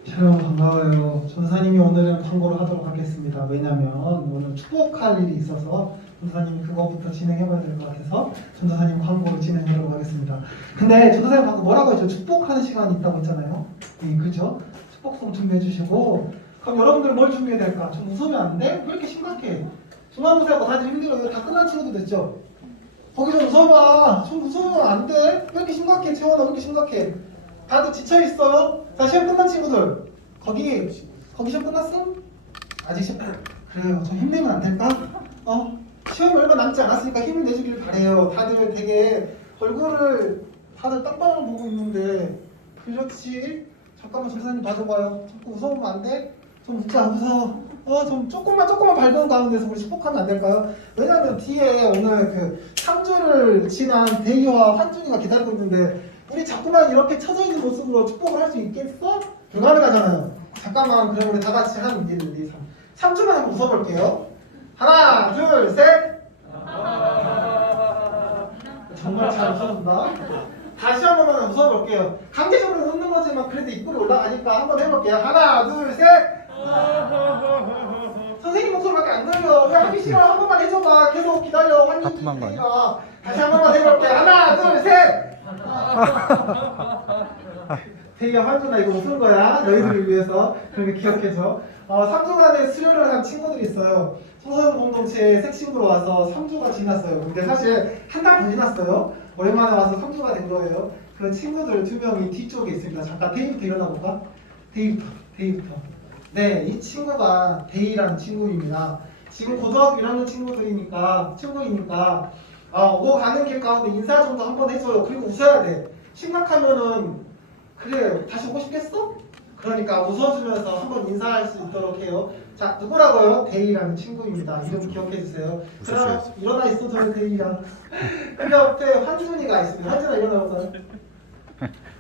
샬롬, 반가워요. 전사님이 오늘은 광고를 하도록 하겠습니다. 왜냐하면 오늘 축복할 일이 있어서 전사님이 그거부터 진행해봐야 될 것 같아서 전사님 광고를 진행하도록 하겠습니다. 근데 전사님 방금 뭐라고 했죠? 축복하는 시간이 있다고 했잖아요. 네, 그죠? 축복송 준비해 주시고 그럼 여러분들 뭘 준비해야 될까? 좀 웃으면 안 돼? 왜 이렇게 심각해? 중간고사하고 다들 힘들어요. 다 끝난 친구도 됐죠? 거기 좀 웃어봐. 좀 웃으면 안 돼? 왜 이렇게 심각해? 채원아, 왜 이렇게 심각해? 다들 지쳐있어요? 자, 시험 끝난 친구들 거기 시험 끝났어? 아직 시험 그래요. 좀 힘내면 안 될까? 시험이 얼마 남지 않았으니까 힘을 내주길 바래요. 다들 되게 얼굴을 다들 땅바닥을 보고 있는데 그렇지. 잠깐만 전사님 봐줘봐요. 자꾸 웃어보면 안 돼? 좀 웃자. 웃어. 좀 조금만 밝은 가운데서 우리 축복하면 안 될까요? 왜냐면 뒤에 오늘 그 3주를 지난 대희와 환준이가 기다리고 있는데 우리 자꾸만 이렇게 쳐져 있는 모습으로 축복을 할 수 있겠어? 불가능하잖아요. 잠깐만, 그럼 우리 다 같이 한 1, 2, 3. 3주만 한번 웃어볼게요. 하나, 둘, 셋. 정말 잘 웃어준다. 다시 한 번만 웃어볼게요. 강제적으로 웃는 거지만 그래도 입꼬리 올라가니까 한번 해볼게요. 하나, 둘, 셋. 선생님 목소리밖에 안 들려. 왜 하기 싫어? 한 번만 해줘봐. 계속 기다려. 환희가 다시 한 번만 해볼게요. 하나, 둘, 셋. 태희야, 환준아, 이거 웃은 거야. 너희들을 위해서. 그러니까 기억해줘. 3주간의 수료를 한 친구들이 있어요. 청소년 공동체에 새 친구로 와서 3주가 지났어요. 근데 사실 한 달 더 지났어요. 오랜만에 와서 3주가 된 거예요. 그 친구들 2명이 뒤쪽에 있습니다. 잠깐 태희부터 일어나 볼까? 태희부터. 네, 이 친구가 데이라는 친구입니다. 지금 고등학교 1학년 친구이니까 오고 가는 길 가운데 인사 정도 한번 해줘요. 그리고 웃어야 돼. 심각하면은 그래 다시 오고 싶겠어? 그러니까 웃어주면서 한번 인사할 수 있도록 해요. 자, 누구라고요? 데이라는 친구입니다. 이름 기억해 주세요. 그럼 일어나 있어줘요, 데이야. 그 옆에 환준이가 있습니다. 환준아 일어나보세요.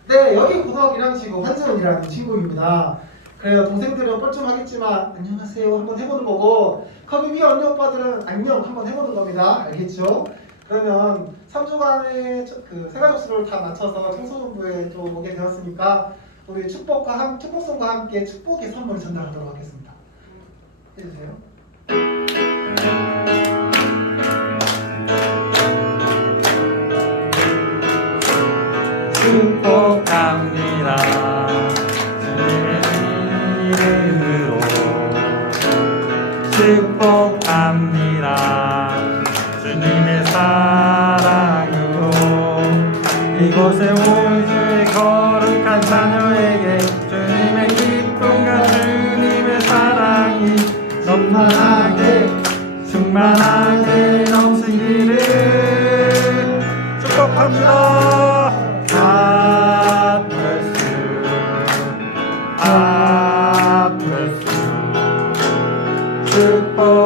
네, 여기 고등학교 1학년 친구 환준이라는 친구입니다. 그래요. 동생들은 뻘쭘하겠지만 안녕하세요 한번 해보는 거고 거기 위에 언니 오빠들은 안녕 한번 해보는 겁니다. 알겠죠? 그러면 3주간의 그 세가족 수를 다 맞춰서 청소년부에 또 오게 되었으니까 우리 축복송과 함께 축복의 선물을 전달하도록 하겠습니다. 해주세요. 축복합니다. 이름으로 축복합니다. 주님의 사랑으로 이곳에 온 주의 거룩한 자녀에게 주님의 기쁨과 주님의 사랑이 충만하게 넘치기를 축복합니다.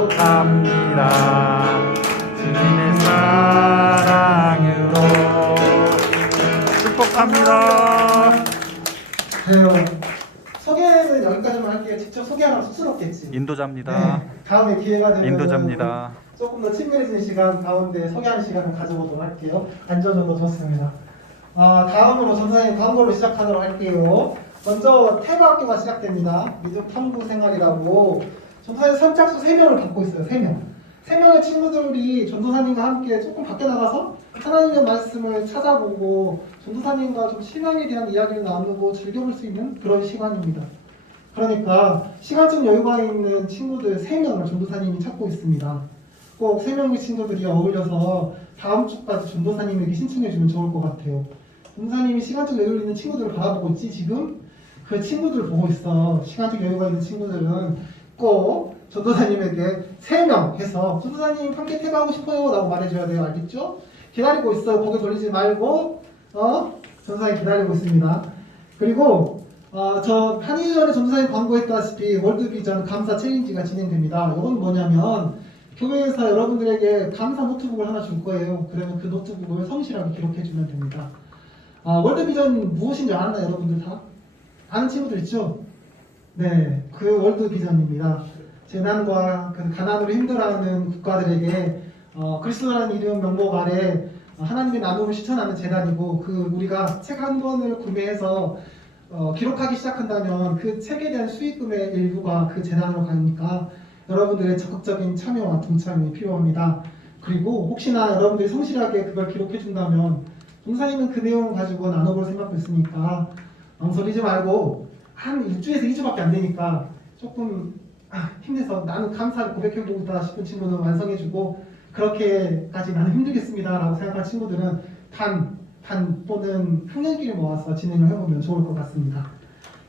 축복합니다. 주님의 사랑으로 축복합니다. 그래요. 소개는 여기까지만 할게요. 직접 소개하면 쑥스럽겠지. 인도자입니다. 네, 다음에 기회가 되면 인도자입니다. 조금 더 친밀해진 시간 가운데 소개하는 시간을 가져보도록 할게요. 앉아줘도 좋습니다. 다음으로 전사님 광고를 시작하도록 할게요. 먼저 태부학교가 시작됩니다. 믿음 탐구 생활이라고 전도사님 선착순 3명을 갖고 있어요. 3명의 친구들이 전도사님과 함께 조금 밖에 나가서 하나님의 말씀을 찾아보고 전도사님과 좀 신앙에 대한 이야기를 나누고 즐겨볼 수 있는 그런 시간입니다. 그러니까 시간적 여유가 있는 친구들 3명을 전도사님이 찾고 있습니다. 꼭 3명의 친구들이 어울려서 다음 주까지 전도사님에게 신청해주면 좋을 것 같아요. 전도사님이 시간적 여유 있는 친구들을 바라보고 있지 지금? 그 친구들을 보고 있어. 시간적 여유가 있는 친구들은 꼭 전도사님에게 3명 해서 전도사님 함께 퇴가하고 싶어요 라고 말해줘야 돼요. 알겠죠? 기다리고 있어요. 고개 돌리지 말고 전도사님 기다리고 있습니다. 그리고 저 한일 전에 전도사님 광고했다시피 월드비전 감사 챌린지가 진행됩니다. 이건 뭐냐면 교회에서 여러분들에게 감사 노트북을 하나 줄 거예요. 그러면 그 노트북을 성실하게 기록해주면 됩니다. 월드비전 무엇인지 아나요? 여러분들 다? 아는 친구들 있죠? 네, 그 월드비전입니다. 재난과 그 가난으로 힘들어하는 국가들에게 그리스도라는 이름 명목 아래 하나님의 나눔을 실천하는 재단이고, 그 우리가 책 한 권을 구매해서 기록하기 시작한다면 그 책에 대한 수익금의 일부가 그 재단으로 가니까 여러분들의 적극적인 참여와 동참이 필요합니다. 그리고 혹시나 여러분들이 성실하게 그걸 기록해준다면 전도사님은 그 내용을 가지고 나눠볼 생각도 있으니까 망설이지 말고 한 일주에서 2주밖에 안 되니까 조금 힘내서 나는 감사를 고백해보고 있다 싶은 친구는 완성해주고, 그렇게까지 나는 힘들겠습니다 라고 생각한 친구들은 반 또는 학년끼리 모아서 진행을 해보면 좋을 것 같습니다.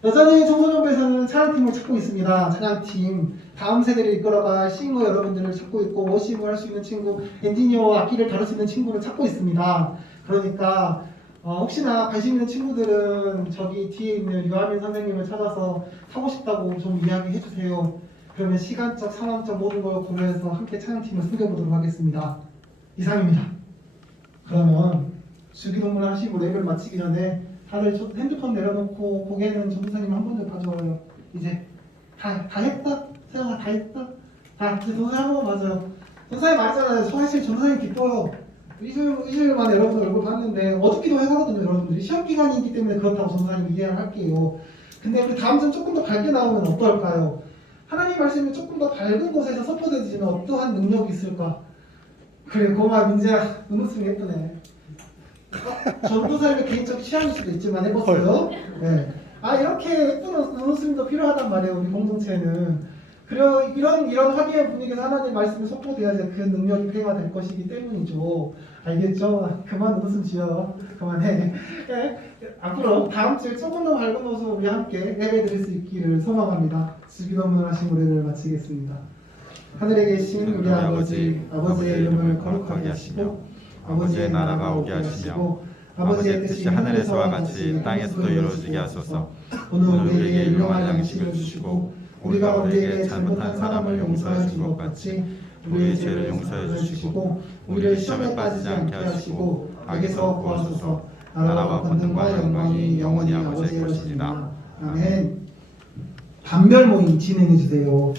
여전히 청소년부에서는 찬양팀을 찾고 있습니다. 찬양팀, 다음 세대를 이끌어갈 싱어 여러분들을 찾고 있고, 워십을 할 수 있는 친구, 엔지니어 악기를 다룰 수 있는 친구를 찾고 있습니다. 그러니까 혹시나 관심 있는 친구들은 저기 뒤에 있는 유아민 선생님을 찾아서 하고 싶다고 좀 이야기해 주세요. 그러면 시간적, 상황적 모든 걸 고려해서 함께 찬양팀을 숨겨보도록 하겠습니다. 이상입니다. 그러면 주기도문을 하시고 예배를 마치기 전에 다들 핸드폰 내려놓고 고개는 전도사님 한 번 더 봐줘요. 이제 다 했다? 세영아 다 했다? 이제 전도사님 한 번 봐줘요. 전도사님 말했잖아요. 사실 전도사님 기뻐요. 일주일 만에 여러분들 얼굴 봤는데 어둡기도 하거든요. 여러분들이 시험 기간이기 때문에 그렇다고 전도사님 이해를 할게요. 근데 그 다음 점 조금 더 밝게 나오면 어떨까요? 하나님 말씀이 조금 더 밝은 곳에서 선포되지면 어떠한 능력이 있을까? 그래, 고마워 민재야. 눈웃음이 예쁘네. 전도사님의 개인적 취향일 수도 있지만 해봤어요. 네. 이렇게 예쁜 눈웃음도 필요하단 말이에요. 우리 공동체는. 그리고 이런 화기의 분위기에서 하나님 말씀이 선포돼야지 그 능력이 폐가 될 것이기 때문이죠. 알겠죠? 그만 웃음 지어. 그만해. 네. 앞으로 다음 주에 조금 더 밝은 모습으로 우리 함께 예배 드릴 수 있기를 소망합니다. 주기도문을 하신 노래를 마치겠습니다. 하늘에 계신 우리 아버지의 이름을 거룩하게 하시고 아버지의 나라가 오게 하시며 아버지의 뜻이 하늘에서와 같이 땅에서도 이루어지게 하소서. 오늘 우리에게 일용할 양식을 주시고 우리가 우리에게 잘못한 사람을 용서해 준 것 같이 우리의 죄를 용서해 주시고 우리를 시험에 빠지지 않게 하시고 악에서 구하소서. 나라와 권능과 영광이 영원히 아버지의 것이니라. 아멘. 단별 모임 진행해 주세요.